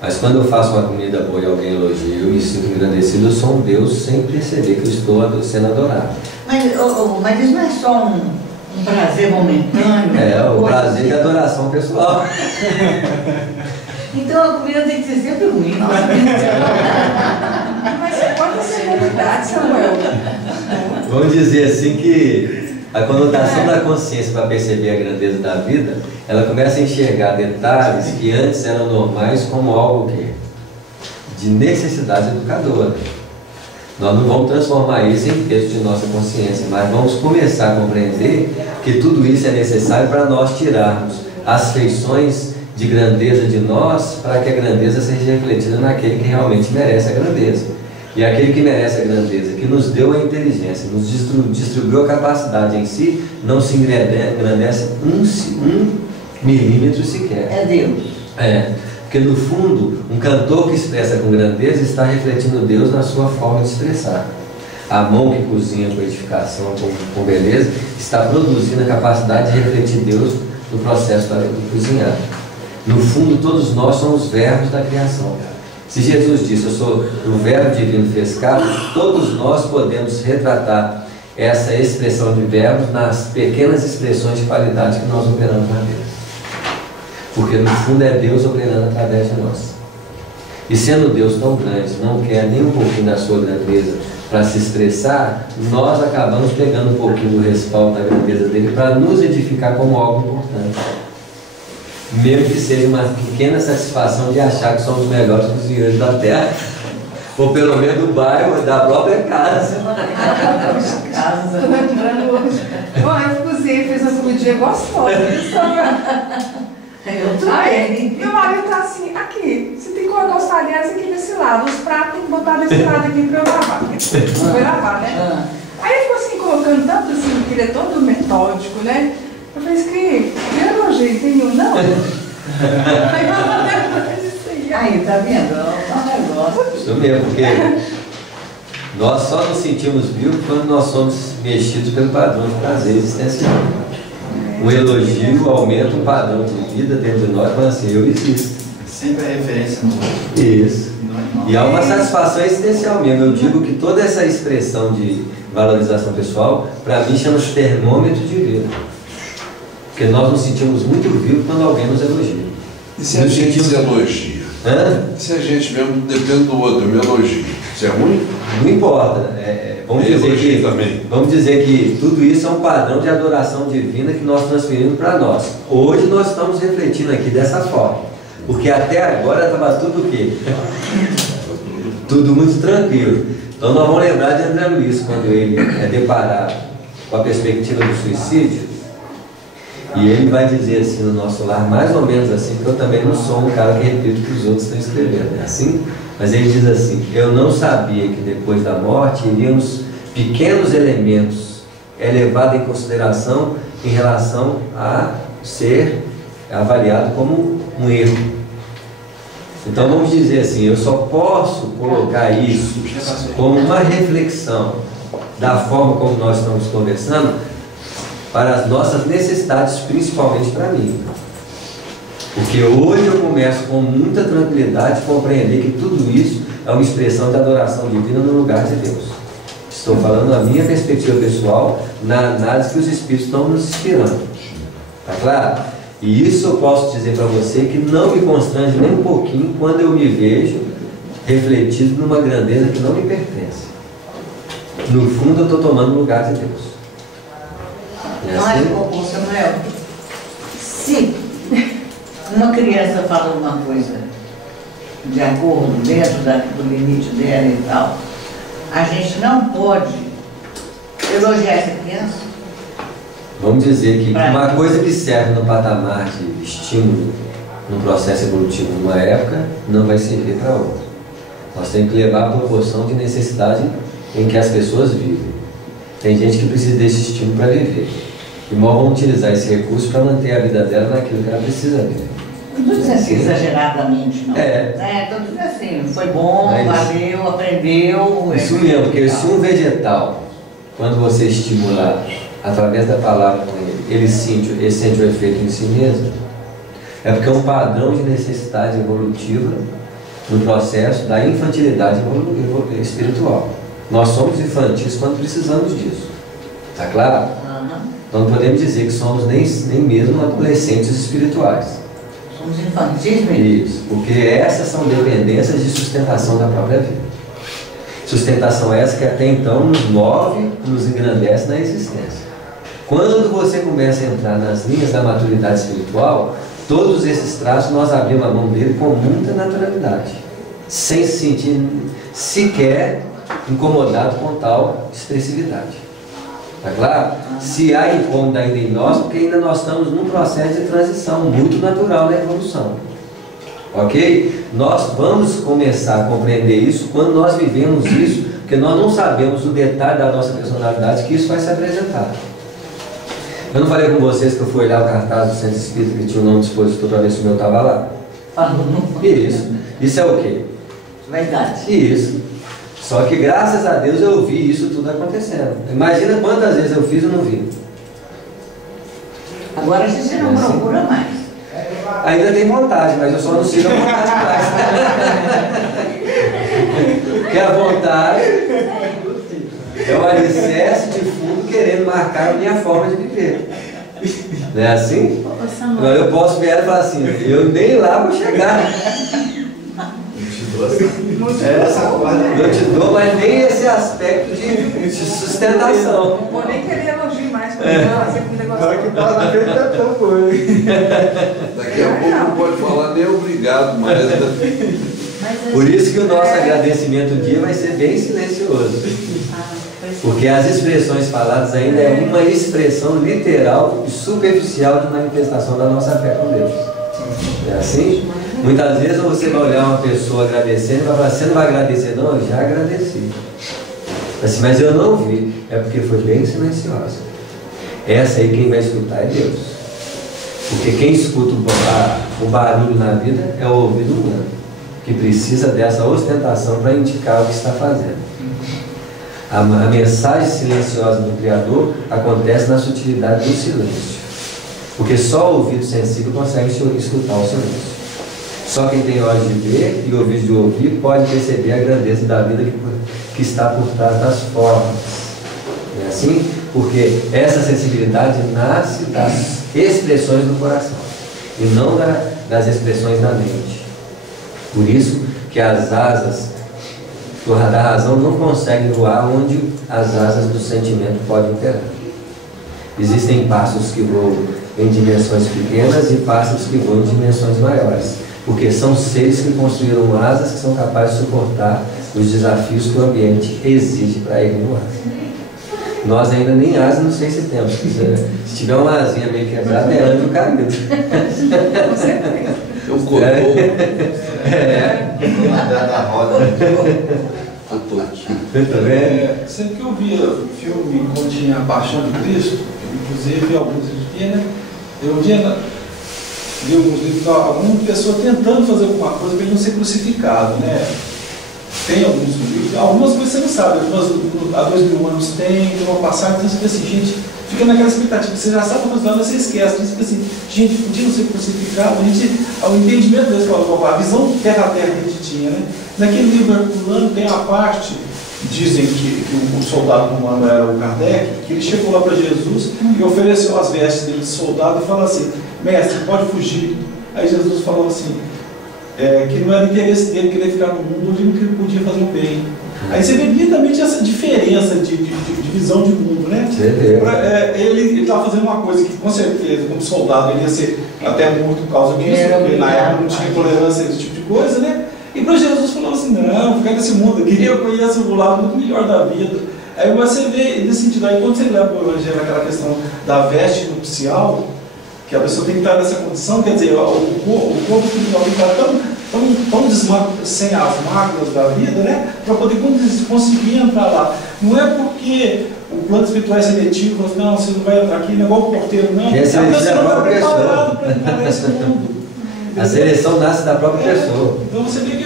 Mas quando eu faço uma comida boa e alguém elogia, eu me sinto engrandecido, eu sou um Deus sem perceber que eu estou sendo adorado. Mas isso não é só um prazer momentâneo? É, o prazer de adoração pessoal. Então a comida tem que ser sempre ruim. Mas quanta serenidade, Samuel. Vamos dizer assim que a conotação da consciência para perceber a grandeza da vida, ela começa a enxergar detalhes que antes eram normais como algo de necessidade educadora. Nós não vamos transformar isso em peso de nossa consciência, mas vamos começar a compreender que tudo isso é necessário para nós tirarmos as feições de grandeza de nós, para que a grandeza seja refletida naquele que realmente merece a grandeza. E aquele que merece a grandeza, que nos deu a inteligência, nos distribuiu a capacidade em si, não se engrandece um milímetro sequer. É Deus. Porque no fundo, um cantor que expressa com grandeza está refletindo Deus na sua forma de expressar. A mão que cozinha com edificação, com beleza, está produzindo a capacidade de refletir Deus no processo de cozinhar. No fundo, todos nós somos verbos da criação. Se Jesus disse, eu sou o verbo divino fez carne, todos nós podemos retratar essa expressão de verbos nas pequenas expressões de qualidade que nós operamos na vida. Porque no fundo é Deus operando através de nós. E sendo Deus tão grande, não quer nem um pouquinho da sua grandeza para se expressar, nós acabamos pegando um pouquinho do respaldo da grandeza dele para nos edificar como algo importante. mesmo que seja uma pequena satisfação de achar que somos melhores que os senhores da terra, ou pelo menos do bairro, da própria casa. Estou lembrando hoje. Bom, eu cozinhei, fiz uma comidinha gostosa. Aí, meu marido tá assim, aqui, você tem que colocar os talheres aqui desse lado, os pratos tem que botar desse lado aqui pra eu lavar. Pra eu lavar, né? Aí ele ficou assim, colocando tanto assim, que ele é todo metódico, né? Eu falei assim, eu não jeito nenhum, não. Aí tá vendo? É um negócio. Isso mesmo, porque nós só nos sentimos vivos quando nós somos mexidos pelo padrão de prazer existencial. Um elogio aumenta o padrão de vida dentro de nós, mas assim, eu existo. Sempre é referência no outro. Isso. E há uma satisfação existencial mesmo. Eu digo que toda essa expressão de valorização pessoal, para mim, chama-se termômetro de vida. Porque nós nos sentimos muito vivos quando alguém nos elogia. E se a gente se elogia? Se a gente mesmo depende do outro, me elogia, isso é ruim? Não importa. Vamos dizer que tudo isso é um padrão de adoração divina que nós transferimos para nós. Hoje nós estamos refletindo aqui dessa forma. Porque até agora estava tudo o quê? Tudo muito tranquilo. Então nós vamos lembrar de André Luiz, quando ele é deparado com a perspectiva do suicídio. E ele vai dizer assim no nosso lar, mais ou menos assim, que eu também não sou um cara que repito o que os outros estão escrevendo, é assim? Mas ele diz assim, eu não sabia que depois da morte iríamos pequenos elementos levados em consideração em relação a ser avaliado como um erro. Então vamos dizer assim, eu só posso colocar isso como uma reflexão da forma como nós estamos conversando para as nossas necessidades, principalmente para mim. Porque hoje eu começo com muita tranquilidade a compreender que tudo isso é uma expressão de adoração divina no lugar de Deus. Estou falando da minha perspectiva pessoal, na análise que os Espíritos estão nos inspirando. Está claro? E isso eu posso dizer para você que não me constrange nem um pouquinho quando eu me vejo refletido numa grandeza que não me pertence. No fundo eu estou tomando o lugar de Deus. Mas, Samuel, se uma criança fala uma coisa de acordo, dentro do limite dela e tal, a gente não pode elogiar essa criança? Vamos dizer que uma coisa que serve no patamar de estímulo no processo evolutivo numa época, não vai servir para outra. Nós temos que levar a proporção de necessidade em que as pessoas vivem. Tem gente que precisa desse estímulo para viver. E nós vamos utilizar esse recurso para manter a vida dela naquilo que ela precisa viver. Não estou dizendo assim exageradamente, não. Estou dizendo assim, foi bom, valeu, aprendeu. Isso mesmo, porque se um vegetal, quando você estimular através da palavra com ele sente o efeito em si mesmo, é porque é um padrão de necessidade evolutiva no processo da infantilidade espiritual. Nós somos infantis quando precisamos disso. Está claro? Então não podemos dizer que somos nem mesmo adolescentes espirituais. Somos infantis mesmo? Isso, porque essas são dependências de sustentação da própria vida. Sustentação essa que até então nos move, nos engrandece na existência. Quando você começa a entrar nas linhas da maturidade espiritual, todos esses traços nós abrimos a mão dele com muita naturalidade, sem se sentir sequer incomodado com tal expressividade. Está claro? Se há incômodo ainda em nós, porque ainda nós estamos num processo de transição muito natural na evolução. Ok? Nós vamos começar a compreender isso quando nós vivemos isso, porque nós não sabemos o detalhe da nossa personalidade que isso vai se apresentar. Eu não falei com vocês que eu fui olhar o cartaz do Centro Espírita que tinha o nome do expositor para ver se o meu estava lá? Isso. Isso é o quê? Verdade. Isso. Só que graças a Deus eu vi isso tudo acontecendo. Imagina quantas vezes eu fiz e não vi. Agora você não procura mais. Ainda tem vontade, mas eu só não sigo a vontade mais. Porque a vontade é o alicerce de fundo querendo marcar a minha forma de viver. Não é assim? Agora eu posso ver ela e falar assim, eu nem lá vou chegar. Eu te dou, mas nem esse aspecto de sustentação. Não vou nem querer elogio mais para mim, negócio. Agora que fala na frente é tão bom. Daqui a pouco não pode falar nem obrigado, mas... Por isso que o nosso agradecimento do dia vai ser bem silencioso. Porque as expressões faladas ainda é uma expressão literal e superficial de manifestação da nossa fé com Deus. É assim? Muitas vezes você vai olhar uma pessoa agradecendo e vai falar, você não vai agradecer? Não, eu já agradeci. Assim, mas eu não vi. É porque foi bem silenciosa. Essa aí quem vai escutar é Deus. Porque quem escuta o barulho na vida é o ouvido humano, que precisa dessa ostentação para indicar o que está fazendo. A mensagem silenciosa do Criador acontece na sutilidade do silêncio. Porque só o ouvido sensível consegue escutar o silêncio. Só quem tem olhos de ver e ouvidos de ouvir pode perceber a grandeza da vida que está por trás das formas. Não é assim? Porque essa sensibilidade nasce das expressões do coração e não das expressões da mente. Por isso que as asas da razão não conseguem voar onde as asas do sentimento podem entrar. Existem pássaros que voam em dimensões pequenas e pássaros que voam em dimensões maiores, porque são seres que construíram asas que são capazes de suportar os desafios que o ambiente exige para ele voar. Nós ainda nem asa não sei se temos. Se tiver uma asinha meio quebrada, é anjo caído. Com certeza. Eu cortou. Da roda. Sempre que eu via filme quando tinha a Paixão de Cristo, inclusive alguns livros, né? Eu via alguns livros, alguma pessoa tentando fazer alguma coisa para ele não ser crucificado, né? Tem alguns livros, algumas coisas você não sabe, há 2000 anos tem uma passagem, então você fica assim, gente, fica naquela expectativa, você já sabe algumas coisas, você esquece, você fica assim, gente, podia não ser crucificado, o entendimento deles, a visão terra a terra que a gente tinha, né? Naquele livro Herculano tem a parte, dizem que o soldado romano era o Kardec, que ele chegou lá para Jesus e ofereceu as vestes dele de soldado e falou assim, mestre, pode fugir. Aí Jesus falou assim, que não era interesse dele querer ficar no mundo onde ele podia fazer o bem. Aí você vê nitidamente essa diferença de visão de mundo, né? Ele estava fazendo uma coisa que, com certeza, como soldado, ele ia ser até morto por causa disso, porque na época não tinha tolerância a esse tipo de coisa, né? E para Jesus falou assim, não, ficar nesse mundo aqui, eu conheço o lado muito melhor da vida. Aí você vê, nesse sentido, aí quando você leva para o Evangelho aquela questão da veste nupcial, que a pessoa tem que estar nessa condição, quer dizer, o corpo espiritual tem que estar tão sem as máculas da vida, né? Para poder conseguir entrar lá. Não é porque o plano espiritual é seletivo, não, você não vai entrar aqui, não é igual o porteiro, não. A pessoa não está preparada para entrar nesse mundo. A seleção nasce da própria pessoa. Então você vê que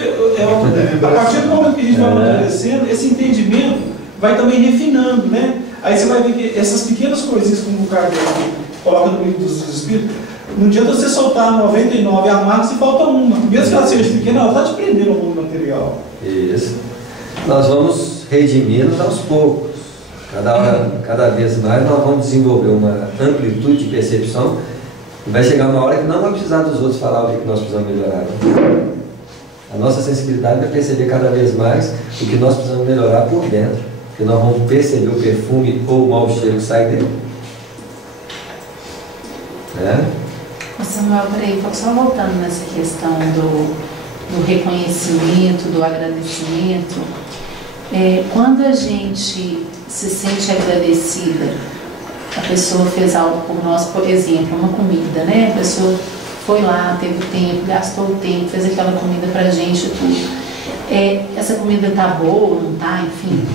a partir do momento que a gente vai amadurecendo, esse entendimento vai também refinando, né? Aí você vai ver que essas pequenas coisinhas, como o Kardec coloca no livro dos Espíritos, não adianta você soltar 99 amarras e falta uma. Mesmo que ela seja pequena, ela está te prendendo ao mundo material. Isso. Nós vamos redimindo aos poucos. Cada vez mais nós vamos desenvolver uma amplitude de percepção. E vai chegar uma hora que não vai precisar dos outros falar o que nós precisamos melhorar. A nossa sensibilidade vai perceber cada vez mais o que nós precisamos melhorar por dentro. Porque nós vamos perceber o perfume ou o mau cheiro que sai dele. Samuel, peraí, só voltando nessa questão do reconhecimento, do agradecimento. Quando a gente se sente agradecida, a pessoa fez algo por nós, por exemplo, uma comida, né? A pessoa foi lá, teve tempo, gastou o tempo, fez aquela comida pra gente e tudo. Essa comida tá boa, não tá, enfim.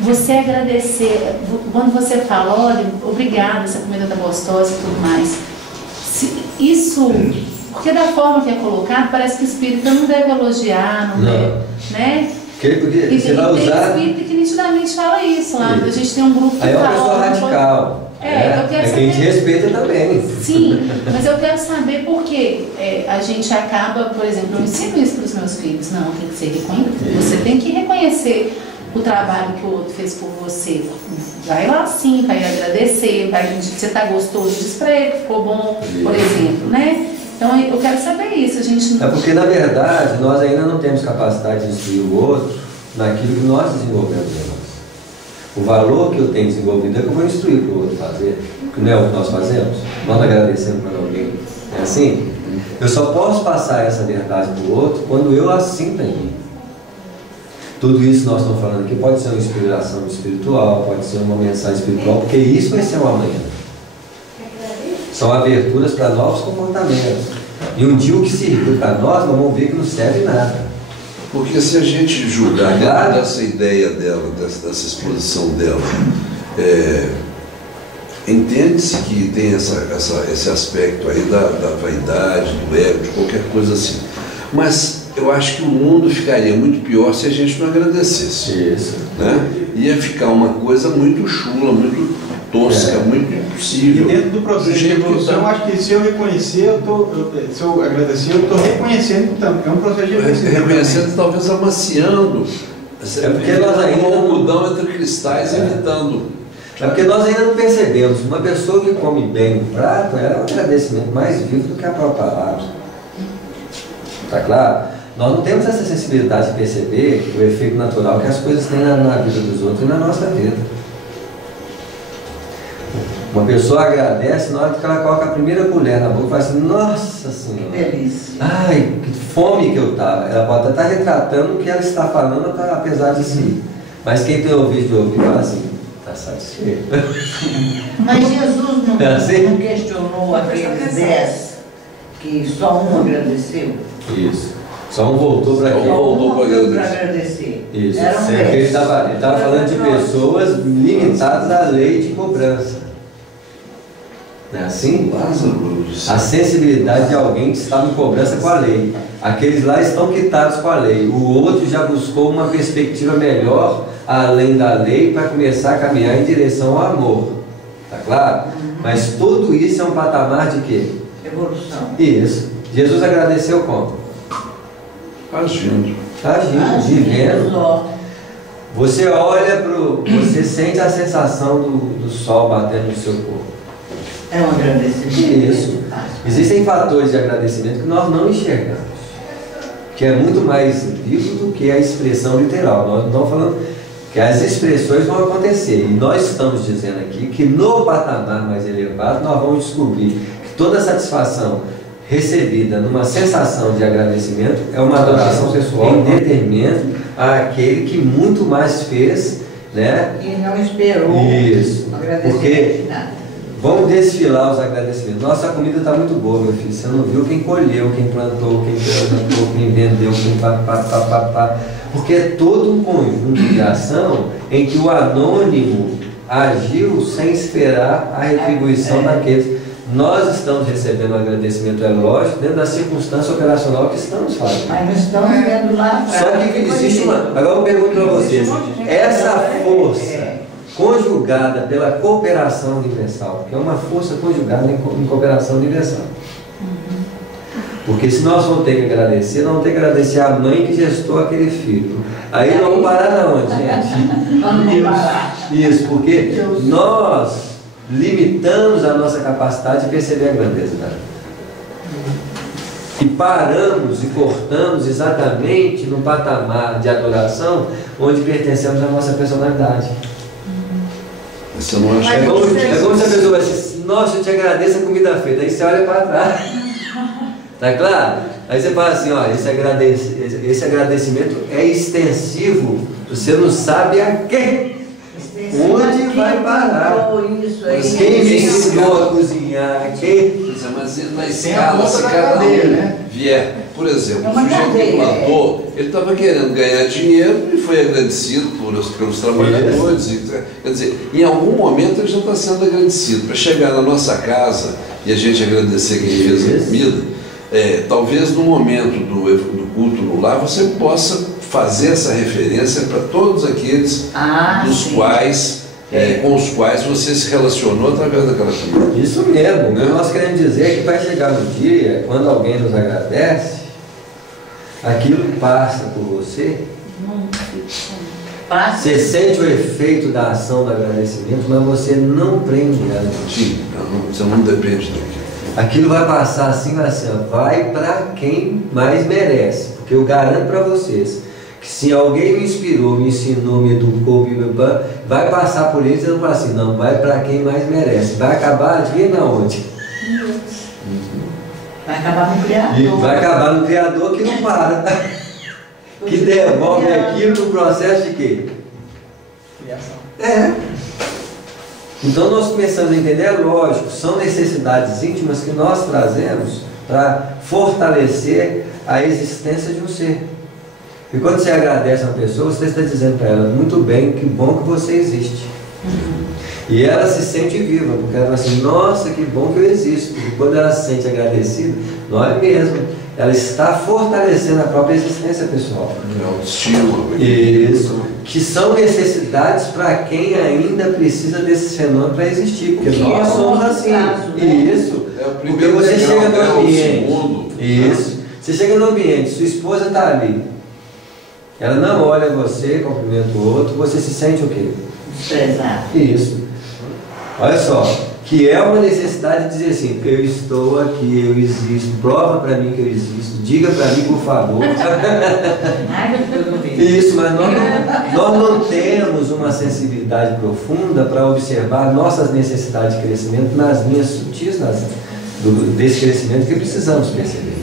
Você agradecer, quando você fala, olha, obrigada, essa comida tá gostosa e tudo mais. Isso, porque da forma que é colocado, parece que o espírita não deve elogiar, não deve, né? Porque e você vai usar... tem espírita que nitidamente fala isso lá. A gente tem um grupo que aí é uma fala... pessoa radical. Eu quero saber... a gente respeita também. Sim, mas eu quero saber por que a gente acaba, por exemplo, eu ensino isso para os meus filhos. Não, tem que ser reconhecido. Você tem que reconhecer o trabalho que o outro fez por você. Vai lá sim, vai agradecer, você está gostoso, diz para ele que ficou bom, por exemplo, né? Então eu quero saber isso. A gente É porque, na verdade, nós ainda não temos capacidade de instruir o outro naquilo que nós desenvolvemos em nós. O valor que eu tenho desenvolvido é que eu vou instruir para o outro fazer, que não é o que nós fazemos. Nós agradecemos para alguém. É assim? Eu só posso passar essa verdade para o outro quando eu a sinto em mim. Tudo isso nós estamos falando aqui pode ser uma inspiração espiritual, pode ser uma mensagem espiritual, porque isso vai ser o amanhã. São aberturas para novos comportamentos. E um dia o que serviu para nós, nós vamos ver que não serve nada. Porque se a gente julgar dessa ideia dela, dessa exposição dela, entende-se que tem esse aspecto aí da vaidade, do ego, de qualquer coisa assim. Mas eu acho que o mundo ficaria muito pior se a gente não agradecesse. Isso. Né? Ia ficar uma coisa muito chula, muito tosca, muito impossível. E dentro do processo de evolução, eu acho que se eu reconhecer, se eu agradecer, eu estou reconhecendo também. É um processo de evolução. Reconhecendo, talvez amaciando. É porque nós ainda um algodão entre cristais, evitando. É porque nós ainda não percebemos. Uma pessoa que come bem no prato, ela é um agradecimento mais vivo do que a própria palavra. Está claro? Nós não temos essa sensibilidade de perceber o efeito natural que as coisas têm na vida dos outros e na nossa vida. Uma pessoa agradece na hora que ela coloca a primeira colher na boca e fala assim, nossa Senhora, que delícia. Ai, que fome que eu estava. Ela pode estar retratando o que ela está falando, apesar de si. Mas quem tem ouvido de ouvir fala assim, está satisfeito. Mas Jesus não, É assim? não questionou aqueles 10 que só um agradeceu? Isso. Só um voltou para quê? Voltou para agradecer. Isso. Eram Ele estava falando de pessoas limitadas à lei de cobrança. Não é assim? Lázaro. A sensibilidade de alguém que estava em cobrança com a lei. Aqueles lá estão quitados com a lei. O outro já buscou uma perspectiva melhor além da lei para começar a caminhar em direção ao amor. Tá claro? Mas tudo isso é um patamar de quê? Evolução. Isso. Jesus agradeceu como? Agindo. Vivendo. Você olha você sente a sensação do sol batendo no seu corpo. É um agradecimento. Isso. Existem fatores de agradecimento que nós não enxergamos, que é muito mais vivo do que a expressão literal. Nós não estamos falando que as expressões vão acontecer. E nós estamos dizendo aqui que no patamar mais elevado nós vamos descobrir que toda satisfação recebida numa sensação de agradecimento é uma adoração pessoal em detrimento àquele que muito mais fez, né? E não esperou. Isso. Porque nada. vamos desfilar os agradecimentos. Nossa, a comida está muito boa, meu filho. Você não viu quem colheu, quem plantou, quem vendeu, quem pá. Porque é todo um conjunto de ação em que o anônimo agiu sem esperar a retribuição daqueles. Nós estamos recebendo um agradecimento, é lógico, dentro da circunstância operacional que estamos fazendo. Mas não estamos vendo lá atrás. Só que existe uma... Agora eu pergunto para vocês. Essa força conjugada pela cooperação universal, porque é uma força conjugada em cooperação universal. Porque se nós vamos ter que agradecer, nós vamos ter que agradecer a mãe que gestou aquele filho. Aí nós vamos parar na onde, gente? Vamos parar. Isso, porque nós limitamos a nossa capacidade de perceber a grandeza da vida. E paramos e cortamos exatamente no patamar de adoração onde pertencemos à nossa personalidade. Você não acha É como se a pessoa vai dizer, nossa, eu te agradeço a comida feita. Aí você olha para trás. Tá claro? Aí você fala assim, ó, esse agradecimento é extensivo. Você não sabe a quem. Onde vai parar? Quem me ensinou a cozinhar? Mas na escala, se cada um vier, por exemplo, o sujeito que plantou, ele estava querendo ganhar dinheiro e foi agradecido pelos trabalhadores. Quer dizer, em algum momento ele já está sendo agradecido. Para chegar na nossa casa e a gente agradecer quem fez a comida, talvez no momento do culto no lar você possa fazer essa referência para todos aqueles com os quais você se relacionou através daquela comida. Isso mesmo. O que nós queremos dizer é que vai chegar um dia, quando alguém nos agradece, aquilo que passa por você, você sente o efeito da ação do agradecimento, mas você não prende ela. Sim, você não depende daquilo. aquilo vai passar assim, vai para quem mais merece. Porque eu garanto para vocês que se alguém me inspirou, me ensinou, me educou, vai passar por eles e eu vou falar assim, não, vai para quem mais merece. Vai acabar, adivinha na onde? Vai acabar no Criador. E vai acabar no Criador que não para. Que devolve aquilo no processo de quê? Criação. Então nós começamos a entender, lógico, são necessidades íntimas que nós trazemos para fortalecer a existência de um ser. E quando você agradece a uma pessoa, você está dizendo para ela, muito bem, que bom que você existe. E ela se sente viva, porque ela fala assim, nossa, que bom que eu existo. E quando ela se sente agradecida, nós mesmo, ela está fortalecendo a própria existência pessoal. É autoestima. Isso. Que são necessidades para quem ainda precisa desse fenômeno para existir. Porque nós somos assim. Isso. Porque você chega no ambiente. Isso. Você chega no ambiente, sua esposa está ali. Ela não olha você, cumprimenta o outro, você se sente o quê? Desprezado. Isso. Olha só, que é uma necessidade de dizer assim, eu estou aqui, eu existo, prova para mim que eu existo, diga para mim por favor. Isso, mas nós não temos uma sensibilidade profunda para observar nossas necessidades de crescimento nas linhas sutis desse crescimento que precisamos perceber.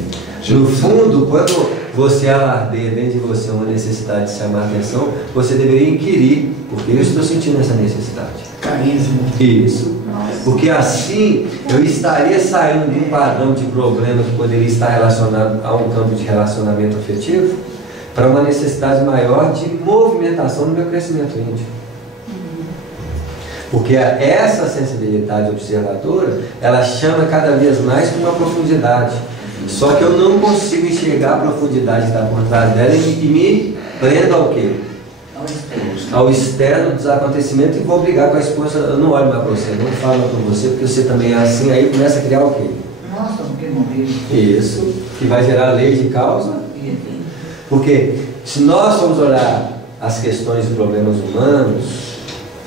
No fundo, quando você alardeia dentro de você uma necessidade de chamar atenção, você deveria inquirir, porque eu estou sentindo essa necessidade. Carência. Isso. Porque assim eu estaria saindo de um padrão de problema que poderia estar relacionado a um campo de relacionamento afetivo para uma necessidade maior de movimentação no meu crescimento íntimo. Porque essa sensibilidade observadora, ela chama cada vez mais para uma profundidade. Só que eu não consigo enxergar a profundidade que está por trás dela e me prendo ao quê? Ao externo dos acontecimentos, e vou brigar com a esposa, eu não olho mais para você, não falo para você, porque você também é assim, aí começa a criar o quê? Nossa, porque morreu. Isso, que vai gerar lei de causa. Porque se nós formos olhar as questões e problemas humanos,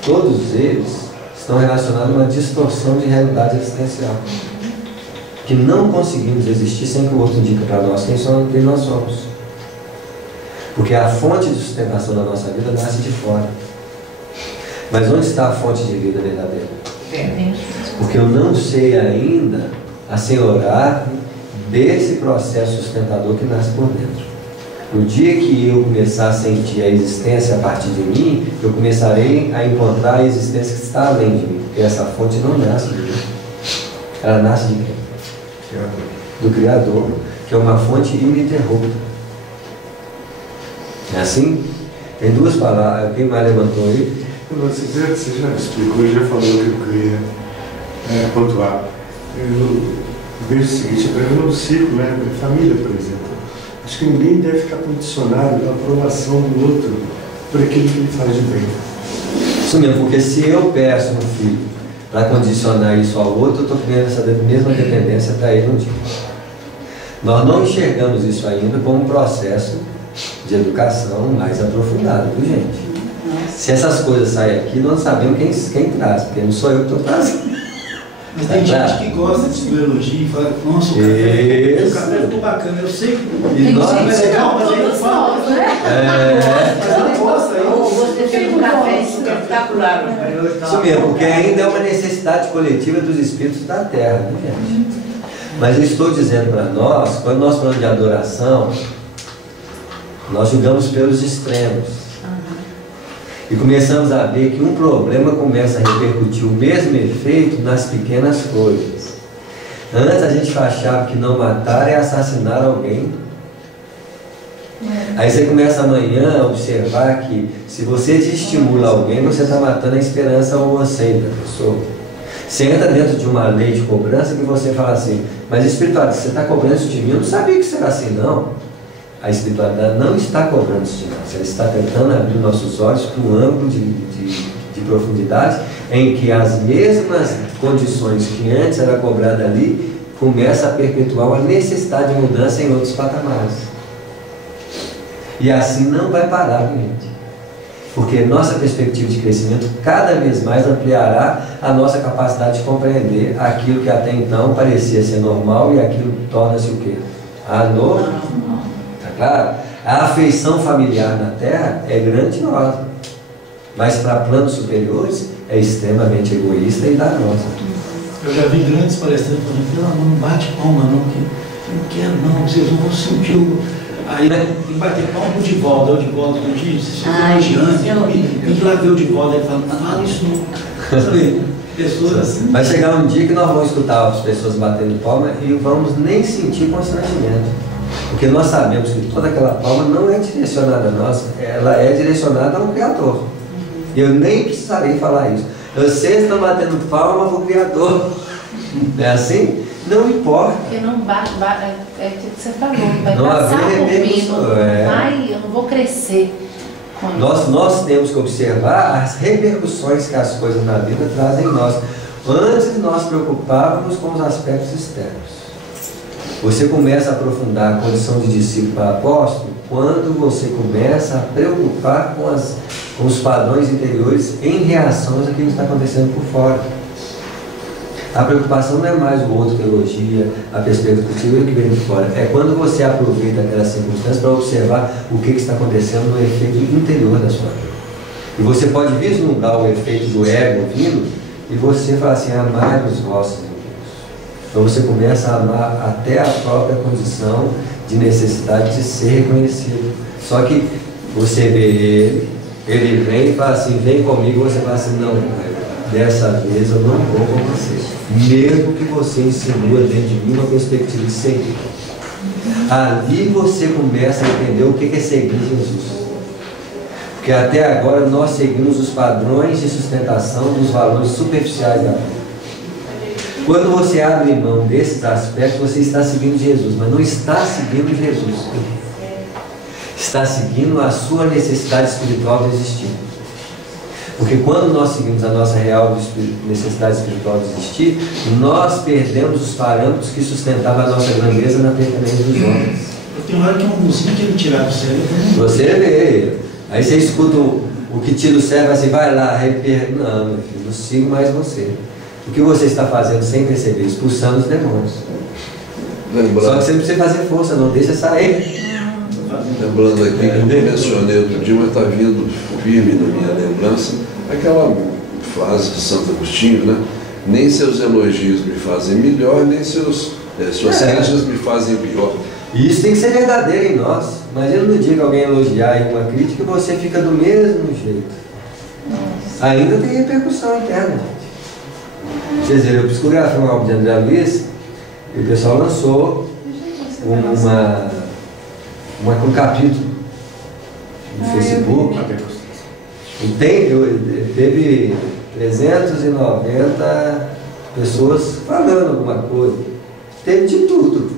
todos eles estão relacionados a uma distorção de realidade existencial. Que não conseguimos existir sem que o outro indique para nós quem nós somos. Porque a fonte de sustentação da nossa vida nasce de fora. Mas onde está a fonte de vida verdadeira? Porque eu não sei ainda assenhorar desse processo sustentador que nasce por dentro. No dia que eu começar a sentir a existência a partir de mim, eu começarei a encontrar a existência que está além de mim. Porque essa fonte não nasce de mim. Ela nasce de quem? Do Criador, que é uma fonte ininterrupta. É assim? Tem duas palavras, quem mais levantou aí? Você já explicou, já falou que eu queria pontuar. Eu vejo o seguinte, a pergunta do ciclo, né? Família, por exemplo. Acho que ninguém deve ficar condicionado à aprovação do outro por aquilo que ele faz de bem. Isso mesmo, porque se eu peço um filho para condicionar isso ao outro, eu estou criando essa mesma dependência para ele um dia. Nós não enxergamos isso ainda como um processo de educação mais aprofundado, viu, gente? Se essas coisas saem aqui, nós sabemos quem traz, porque não sou eu que estou trazendo. Mas tem gente que gosta de se elogio e fala, nossa, o café ficou bacana, eu sei que e nós é legal, mas aí fala, mas ela gosta, você fez um café espetacular. Isso mesmo, porque ainda é uma necessidade coletiva dos espíritos da Terra, viu, gente? Mas eu estou dizendo para nós, quando nós falamos de adoração, nós julgamos pelos extremos. E começamos a ver que um problema começa a repercutir o mesmo efeito nas pequenas coisas. Antes a gente achava que não matar é assassinar alguém. Aí você começa amanhã a observar que se você estimula alguém, você está matando a esperança ou o anseio da pessoa. Você entra dentro de uma lei de cobrança que você fala assim, mas espiritualidade, você está cobrando isso de mim? Eu não sabia que será assim, não. A espiritualidade não está cobrando isso de nós, ela está tentando abrir nossos olhos para um ângulo de profundidade em que as mesmas condições que antes era cobrada ali começa a perpetuar uma necessidade de mudança em outros patamares. E assim não vai parar, gente. Porque nossa perspectiva de crescimento cada vez mais ampliará a nossa capacidade de compreender aquilo que até então parecia ser normal e aquilo torna-se o quê? Anormal. Tá claro? A afeição familiar na Terra é grandiosa, mas para planos superiores é extremamente egoísta e danosa. Eu já vi grandes palestrantes falando, pelo amor, não bate palma não, que eu não quero não, vocês não vão sentir o... Aí tem que bater palma pro Divaldo, é o Divaldo que eu disse, tem que ir lá ver o Divaldo, ele fala, não fala isso não. Sabe, pessoas assim... Vai chegar um dia que nós vamos escutar as pessoas batendo palma e vamos nem sentir constrangimento. Porque nós sabemos que toda aquela palma não é direcionada a nós, ela é direcionada ao Criador. Eu nem precisarei falar isso. Vocês estão batendo palma para o Criador. Não é assim? Não importa. Porque não bate, é aquilo que você falou, vai não passar por mim, eu não vou crescer. Nós temos que observar as repercussões que as coisas na vida trazem em nós, antes de nós preocuparmos com os aspectos externos. Você começa a aprofundar a condição de discípulo para apóstolo quando você começa a preocupar com os padrões interiores em reação àquilo que está acontecendo por fora. A preocupação não é mais o outro que elogia, a perspectiva que vem de fora. É quando você aproveita aquela circunstância para observar o que está acontecendo no efeito interior da sua vida. E você pode vislumbrar o efeito do ego vindo e você fala assim, amai os vossos inimigos. Então você começa a amar até a própria condição de necessidade de ser reconhecido. Só que você vê ele vem e fala assim, vem comigo, você fala assim, não, dessa vez eu não vou com você. Mesmo que você insinua dentro de mim uma perspectiva de seguir. Ali você começa a entender o que é seguir Jesus. Porque até agora nós seguimos os padrões de sustentação dos valores superficiais da vida. Quando você abre mão desses aspectos, você está seguindo Jesus, mas não está seguindo Jesus. Está seguindo a sua necessidade espiritual de existir. Porque quando nós seguimos a nossa real necessidade espiritual de existir, nós perdemos os parâmetros que sustentavam a nossa grandeza na permanência dos homens. Tem uma hora que é uma música que ele tira do cérebro. Você vê. Aí você escuta o que tira o cérebro assim, vai lá, arrepia. Não, meu filho, não sigo mais você. O que você está fazendo sem perceber? Expulsando os demônios. Só que você não precisa fazer força, não deixa sair. Lembrando aqui que eu mencionei outro dia, mas está vindo firme na minha lembrança, aquela frase de Santo Agostinho, né? Nem seus elogios me fazem melhor, nem suas críticas me fazem pior. E isso tem que ser verdadeiro em nós. Imagina no dia que alguém elogiar aí uma crítica e você fica do mesmo jeito. Ainda tem repercussão interna, gente. Vocês viram, eu psicografei um álbum de André Luiz e o pessoal lançou um capítulo no Facebook. E teve 390 pessoas falando alguma coisa. Teve de tudo.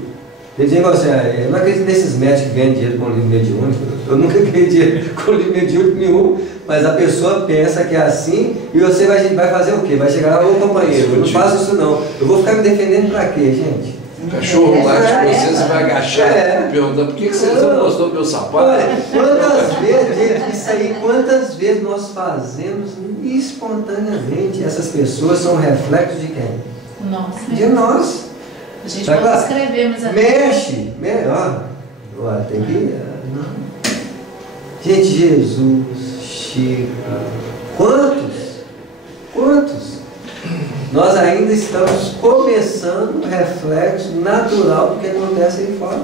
Teve gente assim, eu não acredito nesses médicos que ganham dinheiro com livro mediúnico. Eu nunca ganhei dinheiro com livro mediúnico nenhum, mas a pessoa pensa que é assim e você vai fazer o quê? Vai chegar lá, ô companheiro, eu não faço isso não. Eu vou ficar me defendendo pra quê, gente? O cachorro late com você vai agachar perguntando por que você não gostou do meu sapato? Olha, quantas vezes, gente, isso aí, quantas vezes nós fazemos espontaneamente? Essas pessoas são reflexos de quem? Nossa. De nós. A gente pode escrever, mas... Mexe, melhor. Tem que... Gente, Jesus, Chico, quantos? Nós ainda estamos começando um reflexo natural do que acontece aí fora.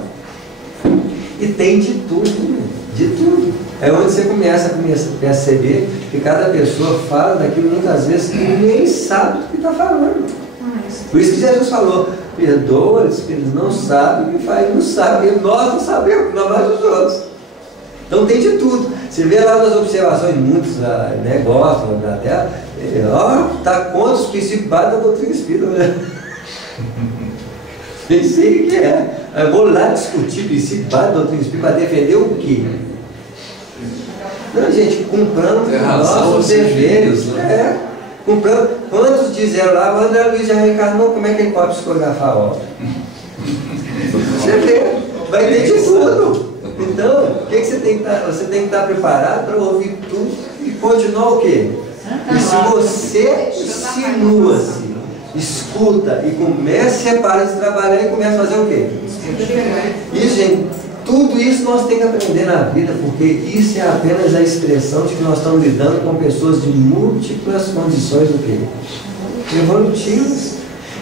E tem de tudo, de tudo. É onde você começa a perceber que cada pessoa fala daquilo muitas vezes que nem sabe do que está falando. Por isso que Jesus falou, perdoa-lhes que eles não sabem o que fazem, não sabem, nós não sabemos, não mais os outros. Então tem de tudo. Você vê lá nas observações, muitos negócios na Terra, está contra os princípios básicos da doutrina espírita. Né? Nem sei o que é. Eu vou lá discutir princípio básico da doutrina espírita para defender o quê? Não, gente, comprando nossos deveres. Comprando. Quantos disseram lá, o André Luiz já reencarnou, como é que ele pode psicografar a obra? Você vê, vai ter de tudo. Então, o que você tem que estar preparado para ouvir tudo e continuar o quê? E se você insinua-se, escuta e começa a parar de trabalhar e começa a fazer o quê? E, gente, tudo isso nós temos que aprender na vida, porque isso é apenas a expressão de que nós estamos lidando com pessoas de múltiplas condições do quê? Evolutivas.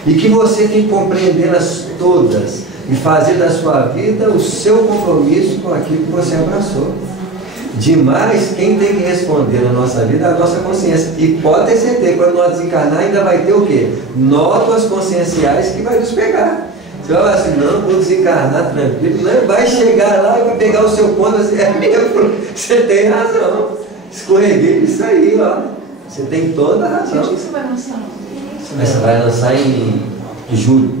E que você tem que compreendê-las todas e fazer da sua vida o seu compromisso com aquilo que você abraçou. Demais, quem tem que responder na nossa vida é a nossa consciência. E pode ter certeza, quando nós desencarnar, ainda vai ter o quê? Nódoas conscienciais que vai nos pegar. Você vai falar assim, não, vou desencarnar tranquilo. Não, vai chegar lá e vai pegar o seu ponto assim, é mesmo, você tem razão. Escorreguei isso aí, ó. Você tem toda a razão. Onde você vai lançar? Você vai lançar em julho.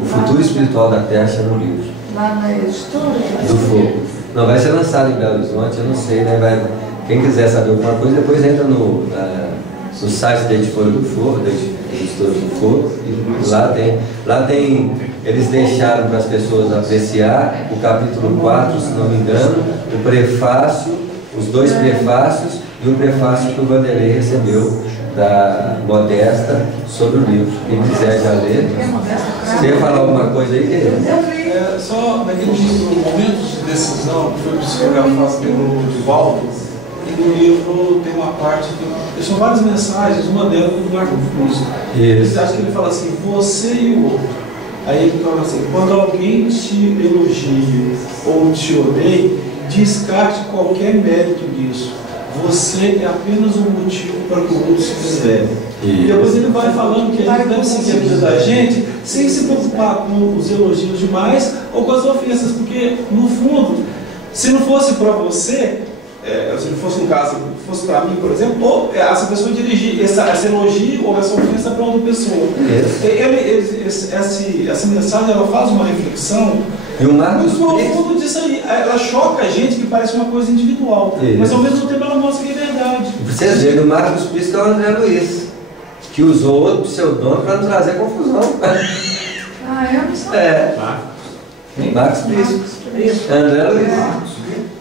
O Futuro Espiritual da Terra chama o livro. Lá na editora? Do Fogo. Não, vai ser lançado em Belo Horizonte, eu não sei, né? Quem quiser saber alguma coisa, depois entra no site da Editora do Fogo, da Editora do Fogo, e lá tem, eles deixaram para as pessoas apreciar o capítulo 4, se não me engano, o prefácio, os 2 prefácios e o prefácio que o Vanderlei recebeu da Modesta sobre o livro. Quem quiser já ler. Você ia falar alguma coisa aí, querido? Só naquele momento de decisão que foi psicografado pelo Divaldo, e no livro tem uma parte que são várias mensagens, uma delas do Marco Cruz. Acho que ele fala assim, você e o outro. Aí ele fala assim, quando alguém te elogia ou te odeia, descarte qualquer mérito disso. Você é apenas um motivo para que o outro se fizer. E depois ele vai falando que a gente deve seguir a vida da gente sem se preocupar com os elogios demais ou com as ofensas, porque no fundo, se não fosse para você, se não fosse um caso, fosse para mim, por exemplo, ou essa pessoa dirigir esse elogio ou essa ofensa para outra pessoa. Essa mensagem ela faz uma reflexão. E o Marcos profundo disso aí, ela choca a gente que parece uma coisa individual, mas ao mesmo tempo ela mostra que é verdade. Vocês verem, o Marcos Prisco é o André Luiz, que usou outro pseudônimo para não trazer confusão. Eu não sei. Marcos Prisco. André Luiz.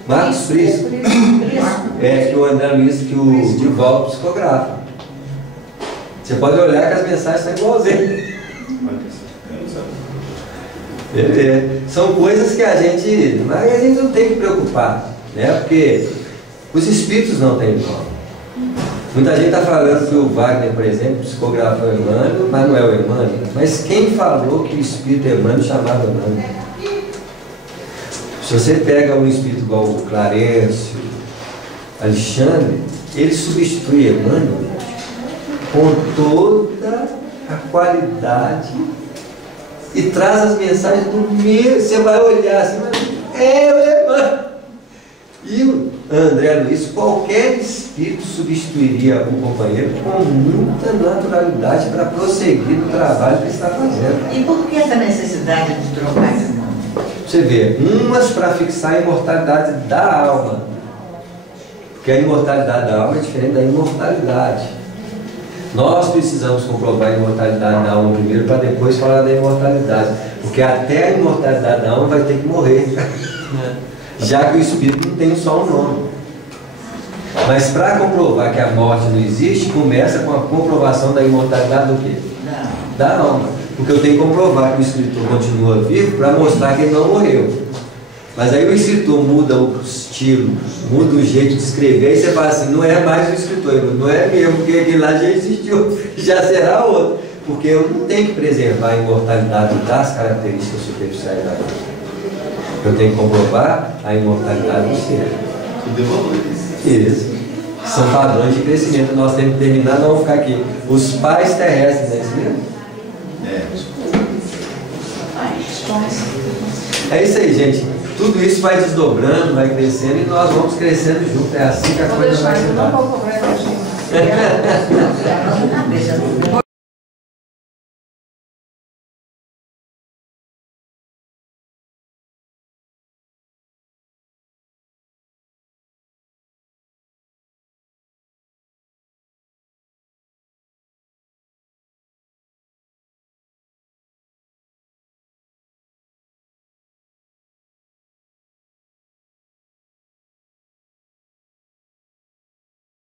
Marcos Prisco. Que o André Luiz, que o Divaldo psicografa. Você pode olhar que as mensagens são igualzinhas. São coisas que a gente não tem que preocupar, né? Porque os espíritos não têm nome. Muita gente está falando que o Wagner, por exemplo, psicografou Emmanuel, mas não é o Emmanuel. Mas quem falou que o espírito Emmanuel chamava Emmanuel? Se você pega um espírito igual o Clarencio, Alexandre, ele substitui Emmanuel com toda a qualidade e traz as mensagens do mesmo. Você vai olhar assim, é o Emmanuel. E o André Luiz, qualquer espírito substituiria o companheiro com muita naturalidade para prosseguir no trabalho que está fazendo. E por que essa necessidade de trocar esse nome? Você vê, umas para fixar a imortalidade da alma, porque a imortalidade da alma é diferente da imortalidade. Nós precisamos comprovar a imortalidade da alma primeiro para depois falar da imortalidade, porque até a imortalidade da alma vai ter que morrer, já que o espírito não tem só um nome. Mas para comprovar que a morte não existe, começa com a comprovação da imortalidade do quê? Da alma. Porque eu tenho que comprovar que o escritor continua vivo para mostrar que ele não morreu. Mas aí o escritor muda o estilo, muda o jeito de escrever, aí você fala assim, não é mais o escritor, não é mesmo, porque aquele lá já existiu, já será outro. Porque eu não tenho que preservar a imortalidade das características superficiais da vida. Eu tenho que comprovar a imortalidade do ser. Isso. São padrões de crescimento. Nós temos que terminar, não ficar aqui. Os pais terrestres, não é isso mesmo? É isso aí, gente. Tudo isso vai desdobrando, vai crescendo e nós vamos crescendo junto. É assim que a coisa vai se dar.